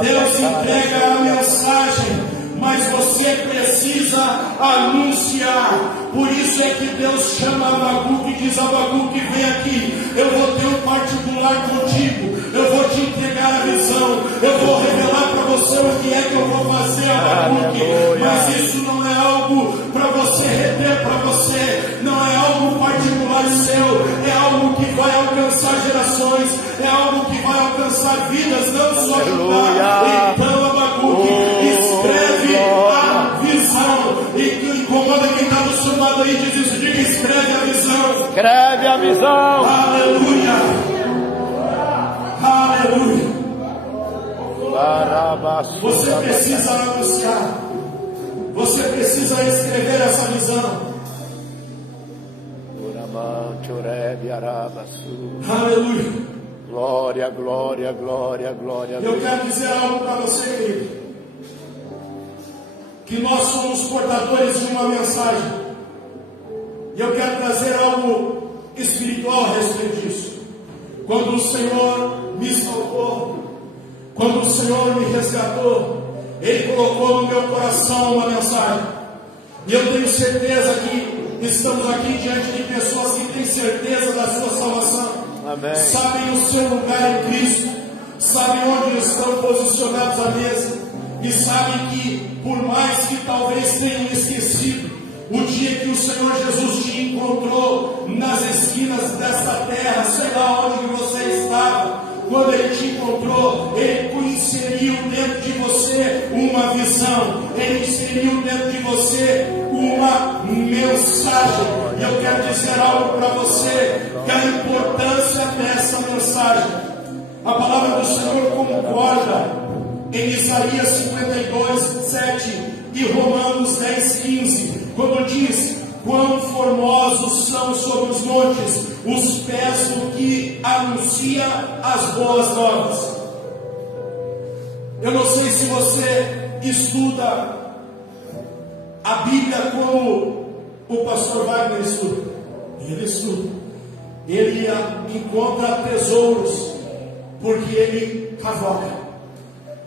Deus entrega a mensagem, mas você precisa anunciar. Por isso é que Deus chama Abacuque e diz: Abacuque, vem aqui, eu vou ter um particular contigo, eu vou te entregar a visão, eu vou revelar para você o que é que eu vou fazer, Abacuque. Mas isso não é algo para você reter, para você alcançar gerações, é algo que vai alcançar vidas, não só Judá. Então, Abacuque, escreve a visão. E que incomoda quem está do seu lado aí, diz isso, diga, escreve a visão. Escreve a visão. Aleluia. Aleluia. Você precisa anunciar. Você precisa escrever essa visão. Aleluia. Glória, glória, glória, glória. Eu quero dizer algo para você, querido. Que nós somos portadores de uma mensagem. E eu quero trazer algo espiritual a respeito disso. Quando o Senhor me salvou, quando o Senhor me resgatou, Ele colocou no meu coração uma mensagem. E eu tenho certeza que estamos aqui diante de pessoas que têm certeza da sua salvação. Amém. Sabem o seu lugar em Cristo, sabem onde estão posicionados à mesa, e sabem que, por mais que talvez tenham esquecido o dia que o Senhor Jesus te encontrou nas esquinas desta terra, sei lá onde você estava, quando Ele te encontrou, Ele inseriu dentro de você uma visão, Ele inseriu dentro de você uma mensagem. E eu quero dizer algo para você, que a importância dessa mensagem, a palavra do Senhor concorda em Isaías 52, 7 e Romanos 10, 15, quando diz: quão formosos são sobre os montes os pés do que anuncia as boas novas. Eu não sei se você estuda a Bíblia como o pastor Wagner estuda. Ele estuda. Ele encontra tesouros porque ele cavoca.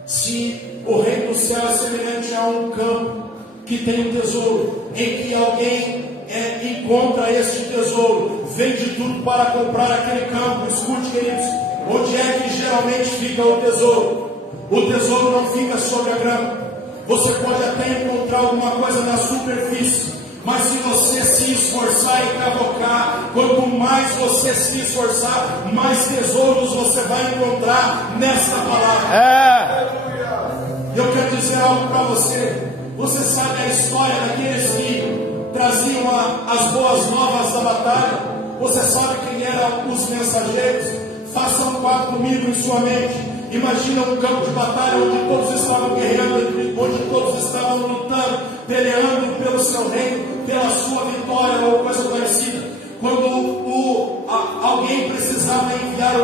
Se o reino do céu é semelhante a um campo que tem um tesouro, em que alguém encontra este tesouro, vende tudo para comprar aquele campo. Escute, queridos, onde é que geralmente fica o tesouro? O tesouro não fica sobre a grama. Você pode até encontrar alguma coisa na superfície, mas se você se esforçar e cavocar, quanto mais você se esforçar, mais tesouros você vai encontrar nesta palavra. Eu quero dizer algo para você. Você sabe a história daqueles que traziam as boas novas da batalha? Você sabe quem eram os mensageiros? Faça um quadro comigo em sua mente. Imagina um campo de batalha onde todos estavam guerreando, onde todos estavam lutando, peleando pelo seu reino, pela sua vitória ou coisa parecida. Quando alguém precisava enviar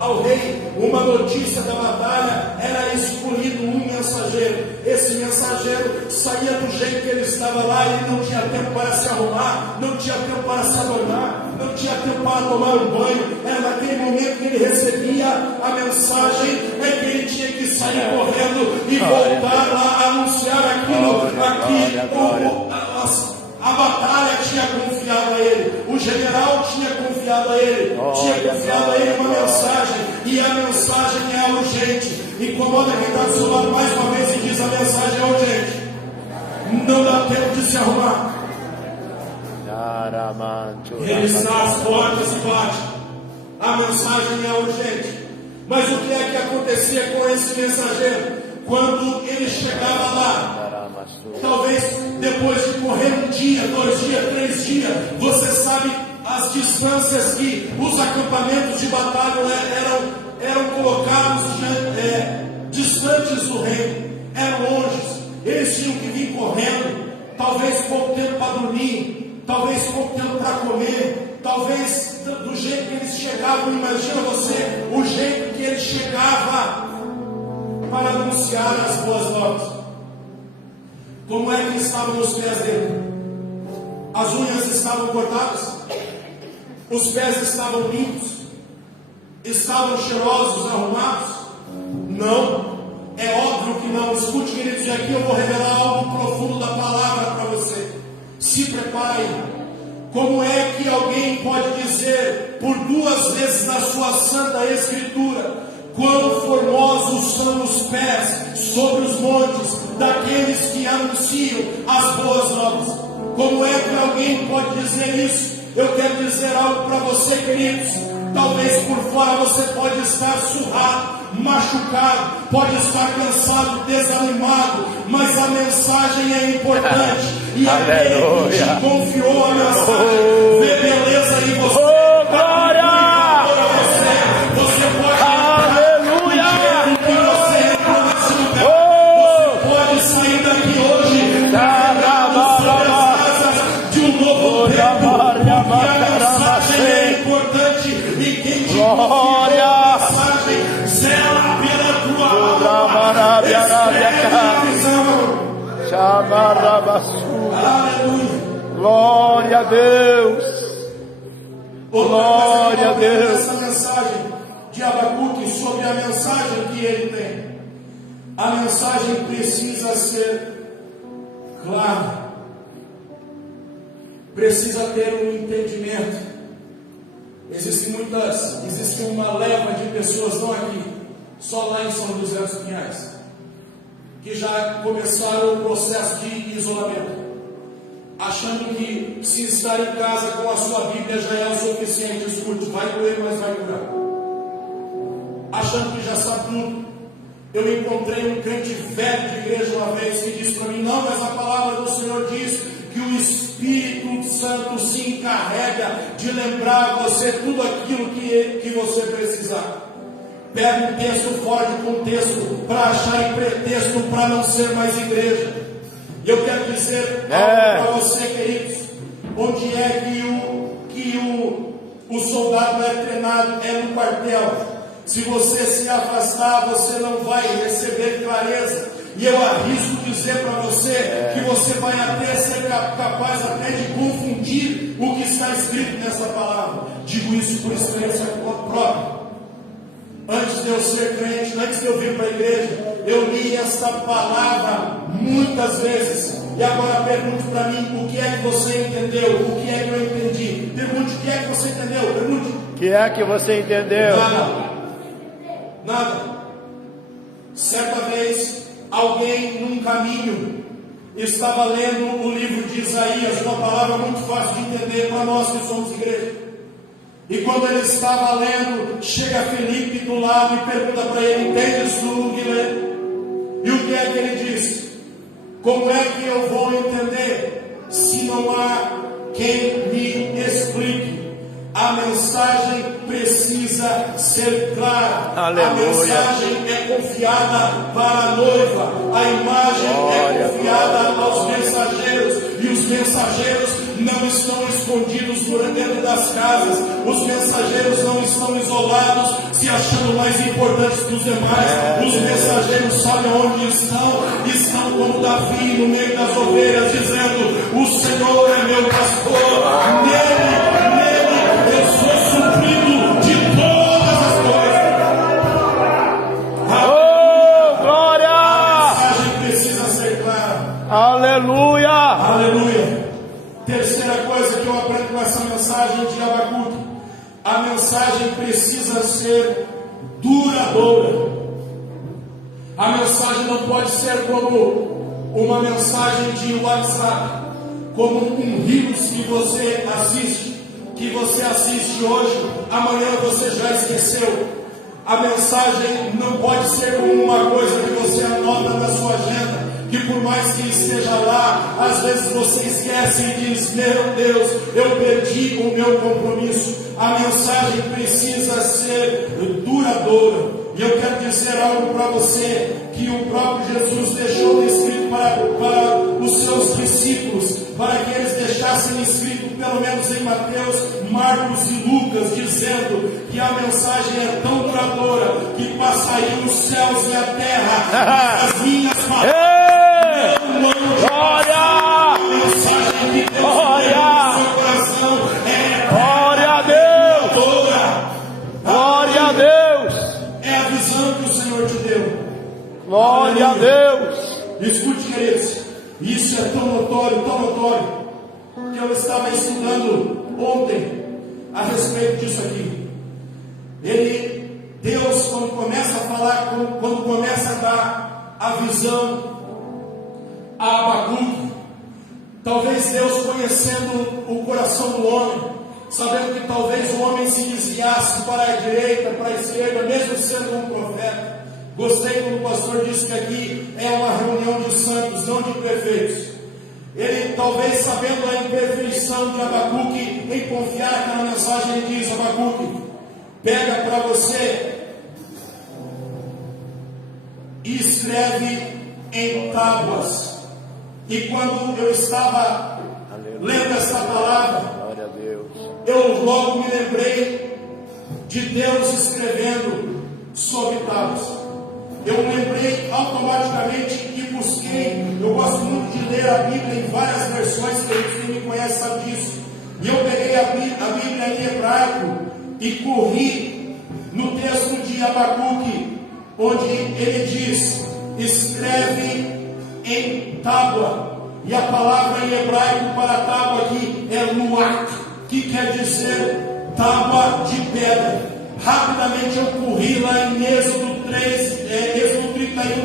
ao rei uma notícia da batalha, era escolhido um mensageiro. Esse mensageiro saía do jeito que ele estava lá, ele não tinha tempo para se arrumar, não tinha tempo para se adornar, não tinha tempo para tomar um banho. Era naquele momento que ele recebia a mensagem, que ele tinha que sair correndo e voltar lá a anunciar aquilo a batalha tinha confiado a ele, o general tinha confiado a ele, tinha confiado a ele uma mensagem, e a mensagem é urgente. Incomoda quem está do seu lado mais uma vez e diz: a mensagem é urgente, não dá tempo de se arrumar. Ele está às portas e bate. A mensagem é urgente. Mas o que é que acontecia com esse mensageiro? Quando ele chegava lá, talvez depois de correr um dia, 2 dias, 3 dias, você sabe as distâncias que os acampamentos de batalha eram colocados distantes do reino, eram longe. Eles tinham que vir correndo, talvez pouco tempo para dormir, talvez pouco tempo para comer, talvez do jeito que eles chegavam. Imagina você o jeito que eles chegavam para anunciar as boas novas. Como é que estavam os pés dele? As unhas estavam cortadas? Os pés estavam limpos? Estavam cheirosos, arrumados? Não, é óbvio que não. Escute, queridos, e aqui eu vou revelar algo profundo da palavra para você. Se prepare. Como é que alguém pode dizer por 2 vezes na sua santa escritura: quão formosos são os pés sobre os montes daqueles que anunciam as boas novas? Como é que alguém pode dizer isso? Eu quero dizer algo para você, queridos. Talvez por fora você pode estar surrado, machucado, pode estar cansado, desanimado, mas a mensagem é importante. E aquele que te confiou a mensagem vê beleza em você. Oh, glória! Você pode entrar com que você entrou nesse lugar. Você pode sair daqui hoje sobre as asas de um novo tempo. Porque a mensagem é importante e quem te confiou a mensagem zela pela tua alma. Escreve a visão. Aleluia. Glória a Deus. Glória a Deus. Essa mensagem de Abacuque sobre a mensagem que ele tem. A mensagem precisa ser clara. Precisa ter um entendimento. Existe uma leva de pessoas, não aqui, só lá em São José dos Pinhais, que já começaram o processo de isolamento, achando que se estar em casa com a sua Bíblia já é o suficiente. Escute, vai doer, mas vai curar. Achando que já sabe tudo. Eu encontrei um crente velho de igreja uma vez que disse para mim: não, mas a palavra do Senhor diz que o Espírito Santo se encarrega de lembrar a você tudo aquilo que você precisar. Pega um texto fora de contexto para achar pretexto para não ser mais igreja. E eu quero dizer algo para você, queridos. Onde é que o soldado é treinado? É no quartel. Se você se afastar, você não vai receber clareza. E eu arrisco dizer para você que você vai até ser capaz até de confundir o que está escrito nessa palavra. Digo isso por experiência própria. Antes de eu ser crente, antes de eu vir para a igreja, eu li esta palavra muitas vezes. E agora pergunte para mim: o que é que você entendeu? O que é que eu entendi? Pergunte: o que é que você entendeu? Pergunte: o que é que você entendeu? Nada. Certa vez, alguém num caminho estava lendo o livro de Isaías, uma palavra muito fácil de entender para nós que somos igreja. E quando ele estava lendo, chega Felipe do lado e pergunta para ele: entendes tu, Guilherme? E o que é que ele diz? Como é que eu vou entender se não há quem me explique? A mensagem precisa ser clara. Aleluia. A mensagem é confiada para a noiva. A imagem é confiada aos mensageiros. E os mensageiros não estão escondidos dentro das casas. Os mensageiros não estão isolados, se achando mais importantes que os demais. Os mensageiros sabem onde estão. Estão como Davi no meio das ovelhas, dizendo: o Senhor é meu pastor, nele eu sou suprido de todas as coisas. Oh, glória! A mensagem precisa ser clara. Aleluia! Aleluia! Terceira coisa que eu aprendo com essa mensagem de Abacuque: a mensagem precisa ser duradoura. A mensagem não pode ser como uma mensagem de WhatsApp, como um Reels que você assiste hoje, amanhã você já esqueceu. A mensagem não pode ser como uma coisa que você anota na sua agenda, que por mais que esteja lá, às vezes você esquece e diz: meu Deus, eu perdi o meu compromisso. A mensagem precisa ser duradoura. E eu quero dizer algo para você, que o próprio Jesus deixou escrito para os seus discípulos, para que eles deixassem escrito, pelo menos em Mateus, Marcos e Lucas, dizendo que a mensagem é tão duradoura que passariam os céus e a terra, as minhas palavras não vão Glória! a mensagem que Deus Glória! tem no seu coração é Glória a Deus! duradoura. Glória a Deus! É a visão que o Senhor te deu. Glória a Deus! Escute, queridos, isso é tão notório, que eu estava estudando ontem a respeito disso aqui. Deus, quando começa a falar, quando começa a dar a visão a Abacuque, talvez Deus, conhecendo o coração do homem, sabendo que talvez o homem se desviasse para a direita, para a esquerda, mesmo sendo um profeta. Gostei quando o pastor disse que aqui é uma reunião de santos, não de perfeitos. Ele, talvez sabendo a imperfeição de Abacuque, em confiar naquela mensagem, ele diz: Abacuque, pega para você e escreve em tábuas. E quando eu estava lendo essa palavra, eu logo me lembrei de Deus escrevendo sobre tábuas. Eu lembrei automaticamente e busquei. Eu gosto muito de ler a Bíblia em várias versões, quem me conhece sabe disso. E eu peguei a Bíblia em hebraico e corri no texto de Abacuque, onde ele diz: escreve em tábua. E a palavra em hebraico para tábua aqui é luach, que quer dizer tábua de pedra. Rapidamente eu corri lá em Êxodo 31,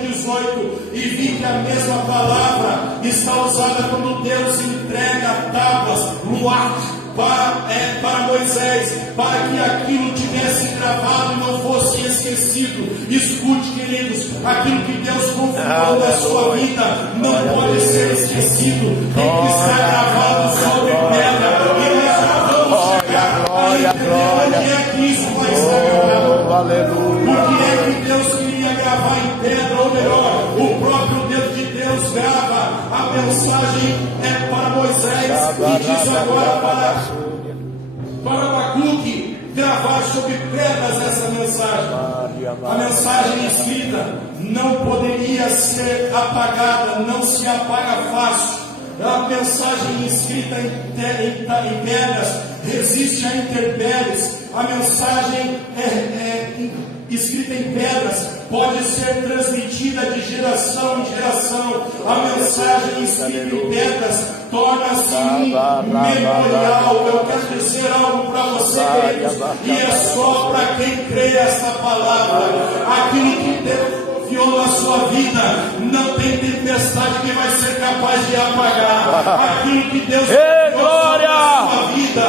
18, e vi que a mesma palavra está usada quando Deus entrega tábuas, luach, para Moisés, para que aquilo tivesse gravado e não fosse esquecido. Escute, queridos, aquilo que Deus confiou na sua vida não pode ser esquecido, tem que estar gravado sobre pedra, e nós já vamos chegar a entender onde é que isso vai estar gravado. Por que é que Deus queria gravar em pedra, ou melhor, o próprio Deus de Deus grava a mensagem para Moisés, e diz agora para Abacuque gravar sobre pedras essa mensagem. A mensagem escrita não poderia ser apagada, não se apaga fácil. A mensagem escrita em pedras resiste a intempéries. A mensagem escrita em pedras pode ser transmitida de geração em geração. A mensagem escrita em pedras torna-se um memorial. Eu quero dizer algo para você, queridos, e é só para quem crê essa palavra. Aquilo que Deus confiou na sua vida, não tem tempestade que vai ser capaz de apagar. Aquilo que Deus confiou na sua vida,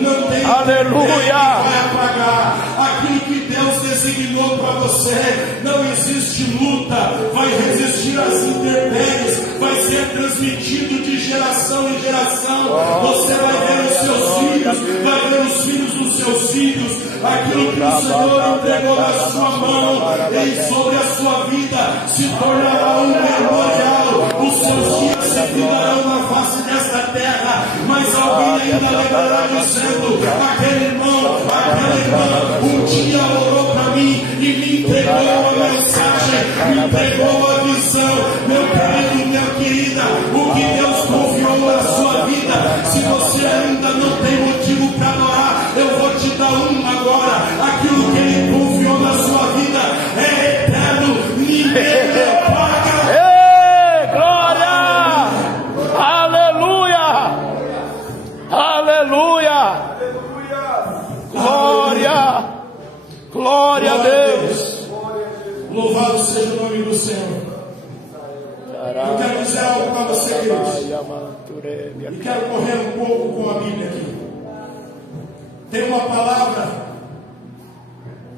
não tem tempestade que vai apagar. Aquilo que Deus designou para você, não existe luta, vai resistir às intempéries, vai ser transmitido de geração em geração. Você vai ver os seus filhos, vai ver os filhos dos seus filhos. Aquilo que o Senhor entregou na sua mão e sobre a sua vida se tornará um memorial. Os seus dias se findarão na face desta terra, mas alguém ainda lembrará dizendo: aquele irmão, aquela irmã, um dia orou para mim e me entregou uma mensagem, me entregou a visão. Meu querido, minha querida, o que Deus confiou na sua vida, se você ainda não tem motivo para adorar, eu vou te dar agora. Aquilo que Ele confiou na sua vida é eterno, ninguém apaga. Ei, glória! Aleluia! Aleluia! Glória! Glória a Deus! Louvado seja o nome do Senhor. Eu quero dizer algo para você, queridos, e quero correr um pouco com a Bíblia aqui. Tem uma palavra.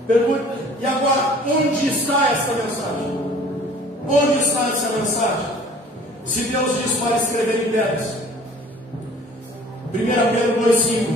Pergunta: e agora, onde está essa mensagem? Onde está essa mensagem? Se Deus diz para escrever em pedras, 1 Pedro 2,5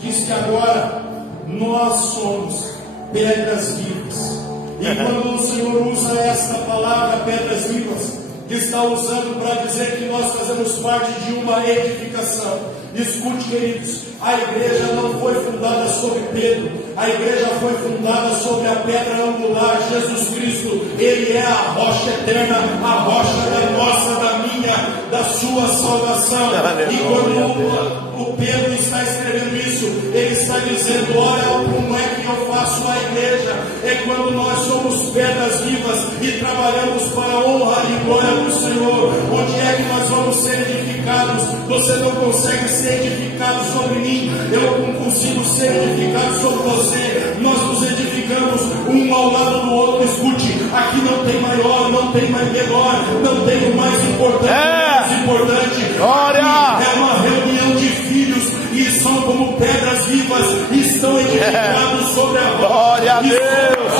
diz que agora nós somos pedras vivas. E quando o Senhor usa esta palavra, pedras vivas, está usando para dizer que nós fazemos parte de uma edificação. Escute, queridos, a igreja não foi fundada sobre Pedro, a igreja foi fundada sobre a pedra angular, Jesus Cristo. Ele é a rocha eterna, a rocha da nossa, da minha, da sua salvação. E quando o Pedro está escrevendo isso, ele está dizendo: olha como é que eu faço a igreja. É quando nós somos pedras vivas e trabalhamos para a honra e glória do Senhor. Onde é que nós vamos ser edificados? Você não consegue ser edificado sobre mim, eu não consigo ser edificado sobre você. Nós nos edificamos um ao lado do outro. Escute, aqui não tem maior, não tem mais menor, não tem o mais importante, o menos importante. Glória! É uma reunião de filhos que são como pedras vivas e estão edificados sobre a rocha. Glória a Deus!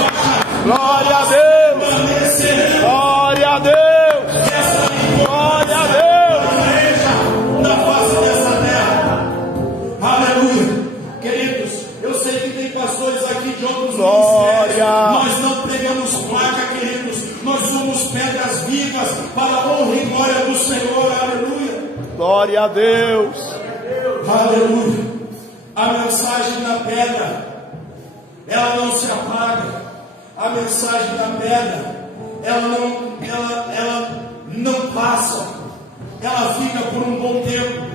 Glória a Deus! Glória a Deus! Glória a Deus! Na face dessa terra. Aleluia. Queridos, eu sei que tem pastores aqui de outros ministérios. Nós não pregamos placa, queridos. Nós somos pedras vivas para a honra e glória do Senhor. Aleluia. Glória a Deus. Aleluia. A mensagem da pedra, ela não se apaga. A mensagem da pedra, ela não passa. Ela fica por um bom tempo.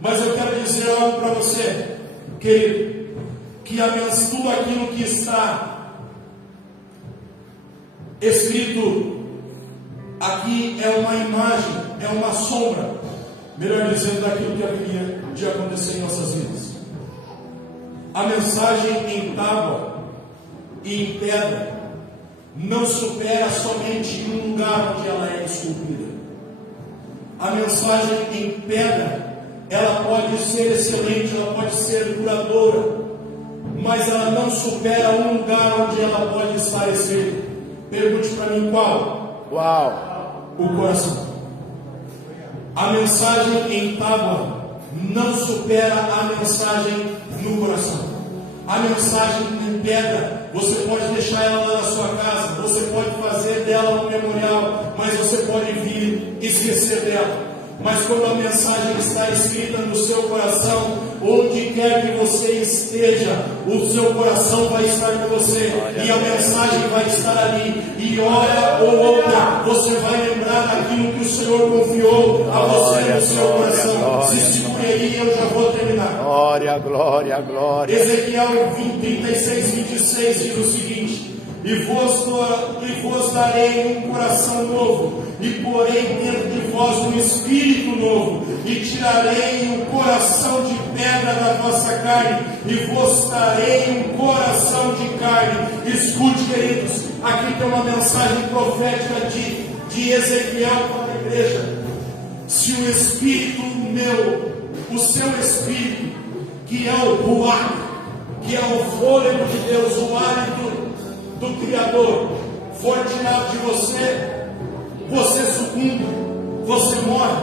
Mas eu quero dizer algo para você, querido, que tudo aquilo que está escrito aqui é uma imagem, é uma sombra, melhor dizendo, daquilo que haveria de acontecer em nossas vidas. A mensagem em tábua e em pedra não supera somente um lugar onde ela é esculpida. A mensagem em pedra, ela pode ser excelente, ela pode ser duradoura, mas ela não supera um lugar onde ela pode estar escrita. Pergunte para mim qual? Uau! O coração. A mensagem em tábua não supera a mensagem no coração. A mensagem em pedra, você pode deixar ela lá na sua casa, você pode fazer dela um memorial, mas você pode vir esquecer dela. Mas quando a mensagem está escrita no seu coração, onde quer que você esteja, o seu coração vai estar com você, e a mensagem vai estar ali, e hora ou outra, você vai lembrar daquilo que o Senhor confiou a você no seu coração. Se segure aí, eu já vou terminar. Glória, glória, glória. Ezequiel 36, 26 diz o seguinte: e vos darei um coração novo, e porei dentro de vós um espírito novo, e tirarei um coração de pedra da vossa carne, e vos darei um coração de carne. Escute, queridos, aqui tem uma mensagem profética de Ezequiel para a igreja. Se o espírito meu, o seu espírito, que é o ruach, que é o fôlego de Deus, o hálito do Criador, for tirado de você, você sucumbe, você morre,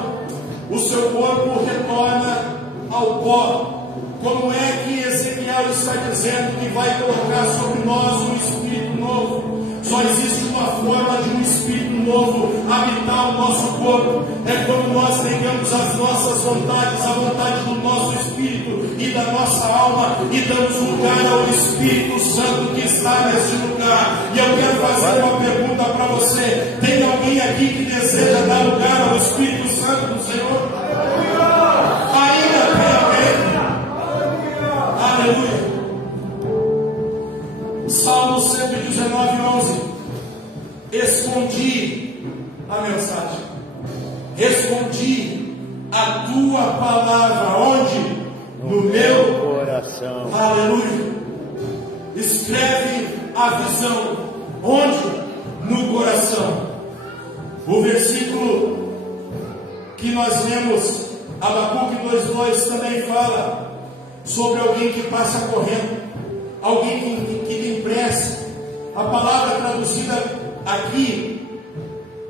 o seu corpo retorna ao pó. Como é que Ezequiel está dizendo que vai colocar sobre nós um espírito novo? Só existe uma forma de um espírito novo habitar o nosso corpo. É quando nós negamos as nossas vontades, a vontade do nosso espírito e da nossa alma, e damos lugar ao Espírito Santo que está nesse lugar. E eu quero fazer uma pergunta para você: tem alguém aqui que deseja dar lugar ao Espírito Santo do Senhor? Ainda tem alguém? Aleluia. Salmo 119, 11. Escondi a mensagem, escondi a tua palavra, onde? No meu coração. Aleluia. Escreve a visão, onde? No coração. O versículo que nós lemos, Abacuque 2:2, também fala sobre alguém que passa correndo, alguém que tem pressa. A palavra traduzida aqui,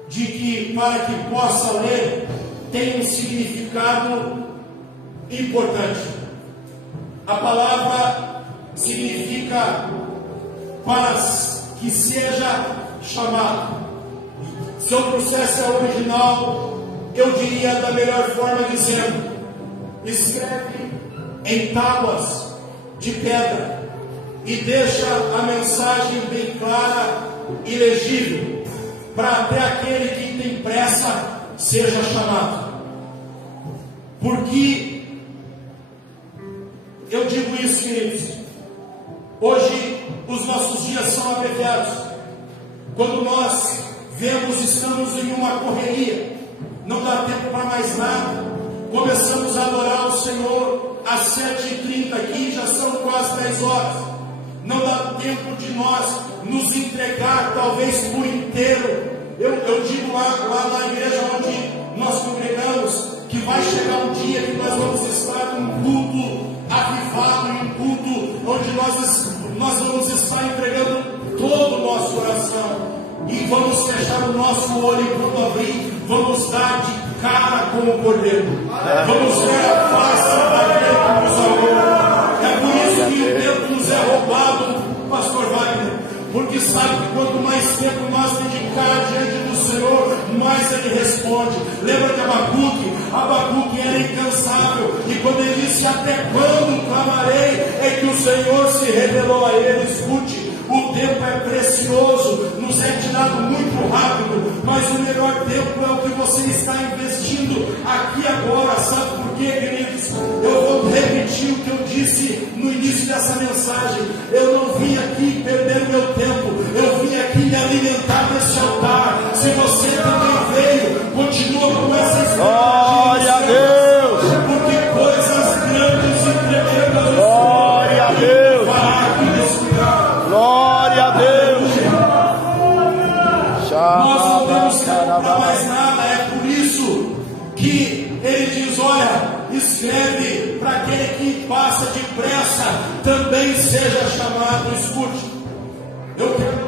de que para que possa ler, tem um significado importante. A palavra significa para que seja chamado. Se eu trouxesse a original, eu diria da melhor forma dizendo: escreve em tábuas de pedra e deixa a mensagem bem clara e legível, para até aquele que tem pressa seja chamado. Porque eu digo isso, queridos, hoje os nossos dias são abreviados. Quando nós vemos, estamos em uma correria, não dá tempo para mais nada. Começamos a adorar o Senhor às 7h30 aqui, já são quase 10 horas. Não dá tempo de nós nos entregar, talvez por inteiro. Eu digo lá na igreja onde nós congregamos, que vai chegar um dia que nós vamos estar num culto fechar o nosso olho e quando abrir, vamos dar de cara com o Cordeiro. Vamos ver a face daquele que nos amou. É por isso que o tempo nos é roubado, pastor Wagner, porque sabe que quanto mais tempo nós dedicar diante do Senhor, mais Ele responde. Lembra de Abacuque? Abacuque era incansável, e quando ele disse: até quando clamarei, é que o Senhor se revelou a ele. Escute, o tempo é precioso, nos é tirado muito rápido, mas o melhor tempo é o que você está investindo aqui agora. Sabe por quê, queridos? Eu vou repetir o que eu disse no início dessa mensagem. Eu não vim aqui perder meu tempo, eu vim aqui me alimentar desse altar. Se você também veio, continua com essa expectativa. Glória a Deus! Porque coisas grandes e tremendas, glória a Deus, fará aqui nesse lugar. Glória a Deus! Nós não temos tempo para mais nada. É por isso que ele diz: olha, escreve para aquele que passa depressa também seja chamado. Escute, eu quero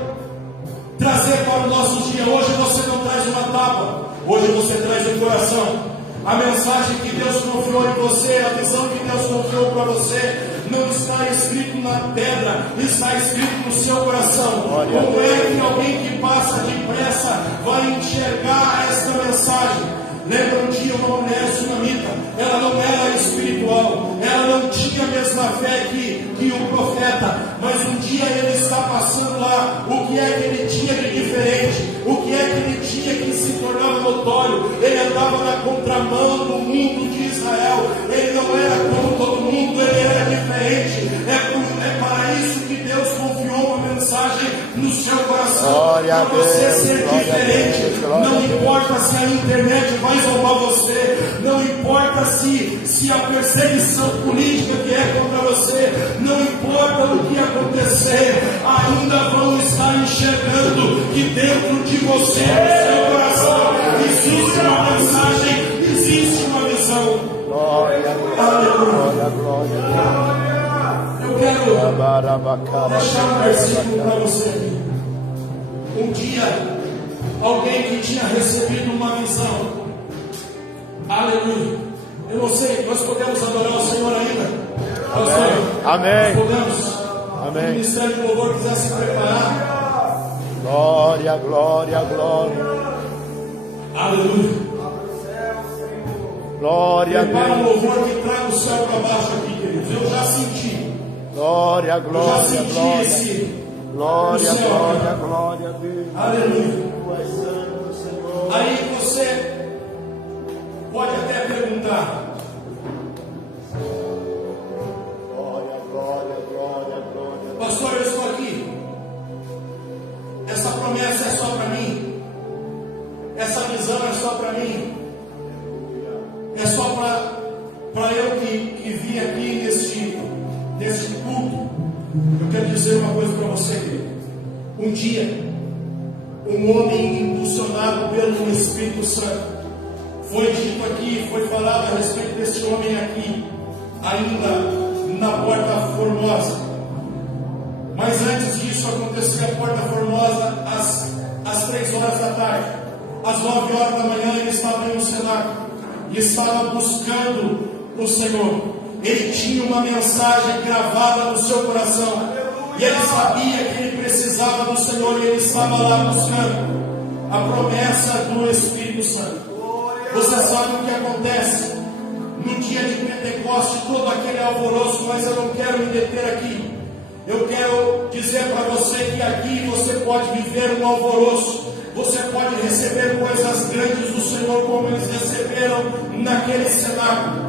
trazer para o nosso dia. Hoje você não traz uma tábua, hoje você traz o coração. A mensagem que Deus confiou em você, a visão que Deus confiou para você, não está escrito na pedra, está escrito no seu coração. Como é que alguém que passa depressa vai enxergar esta mensagem? Lembra um dia uma mulher sunamita, ela não era espiritual, ela não tinha a mesma fé que o profeta, mas um dia ele está passando lá. O que é que ele tinha de diferente? O que é que ele tinha que se tornava notório? Ele andava na contramão do mundo de Israel, ele não era como todo mundo, ele era diferente. É para isso que Deus confiou uma mensagem no seu coração, para você ser diferente. Não importa se a internet vai zombar você, não importa se a perseguição política que é contra você, não importa o que acontecer, ainda vão estar enxergando que dentro de você, no seu coração, existe uma mensagem, existe uma visão. glória, glória. Eu quero deixar um versículo para você. Um dia, alguém que tinha recebido uma visão, aleluia. Eu não sei, nós podemos adorar o Senhor ainda? Amém. Nós podemos. Amém. Se o ministério de louvor quiser se preparar. Glória, glória, glória. Aleluia. Glória a Prepara um Deus. louvor que traga o céu para baixo aqui, queridos. Eu já senti. Glória, Eu já glória, senti glória. esse. Glória, o céu. glória, glória a Deus. Aleluia. Tu és santo, Senhor. Aí você pode até perguntar: Glória, glória, glória, glória. pastor, eu estou aqui. Essa promessa é só para mim. Essa visão é só para mim. É só para eu que vim aqui neste culto. Eu quero dizer uma coisa para você, querido. Um dia, um homem impulsionado pelo Espírito Santo, foi dito aqui, foi falado a respeito deste homem aqui, ainda na Porta Formosa. Mas antes disso acontecer a Porta Formosa, às 3 horas da tarde, às 9 horas da manhã, ele estava em um cenáculo e estava buscando o Senhor. Ele tinha uma mensagem gravada no seu coração, e ele sabia que ele precisava do Senhor, e ele estava lá buscando a promessa do Espírito Santo. Você sabe o que acontece no dia de Pentecoste, todo aquele alvoroço, mas eu não quero me deter aqui. Eu quero dizer para você que aqui você pode viver um alvoroço, você pode receber coisas grandes do Senhor, como eles receberam naquele cenáculo.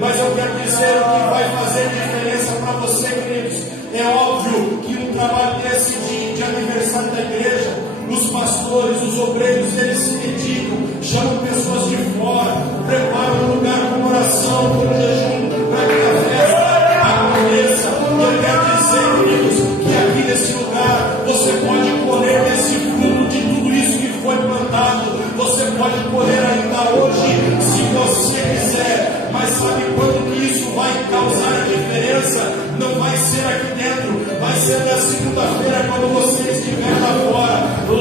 Mas eu quero dizer o que vai fazer diferença para você, queridos. É óbvio que um trabalho desse de aniversário da igreja, os pastores, os obreiros, eles se dedicam, chamam pessoas de fora, preparam um lugar com oração, com jejum, para que a festa aconteça. Eu quero dizer, queridos, que aqui nesse lugar você pode colher desse fruto de tudo isso que foi plantado. Você pode colher ainda hoje, se você quiser. Mas sabe quando que isso vai causar a diferença? Não vai ser aqui dentro, vai ser na segunda-feira, quando você estiver lá fora.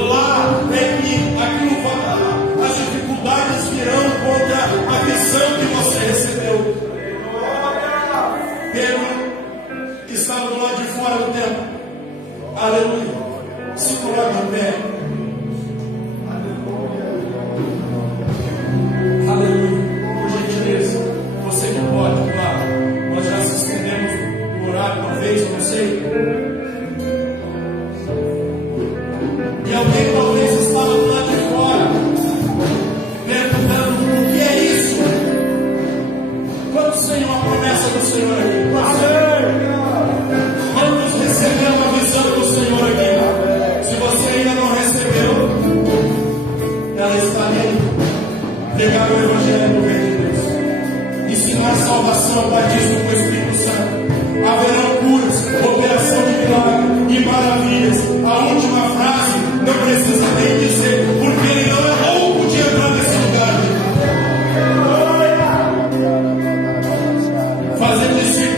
Lá é que Aleluia. Se coloca em pé. Aleluia. Por gentileza, você que pode, claro. Nós já se estendemos o horário uma vez, não sei. E alguém talvez estava do lado de fora, perguntando: o que é isso? Quantos têm uma promessa do Senhor aqui? Quantos receberam a visão do Senhor aqui? Se você ainda não recebeu, ela está nele. Pregar o Evangelho do Reino de Deus, ensinar salvação, batismo com o Espírito Santo. Haverão curas, operação de milagre e maravilhas. A última frase não precisa nem dizer, porque ele não é louco de entrar nesse lugar. Fazer discípulos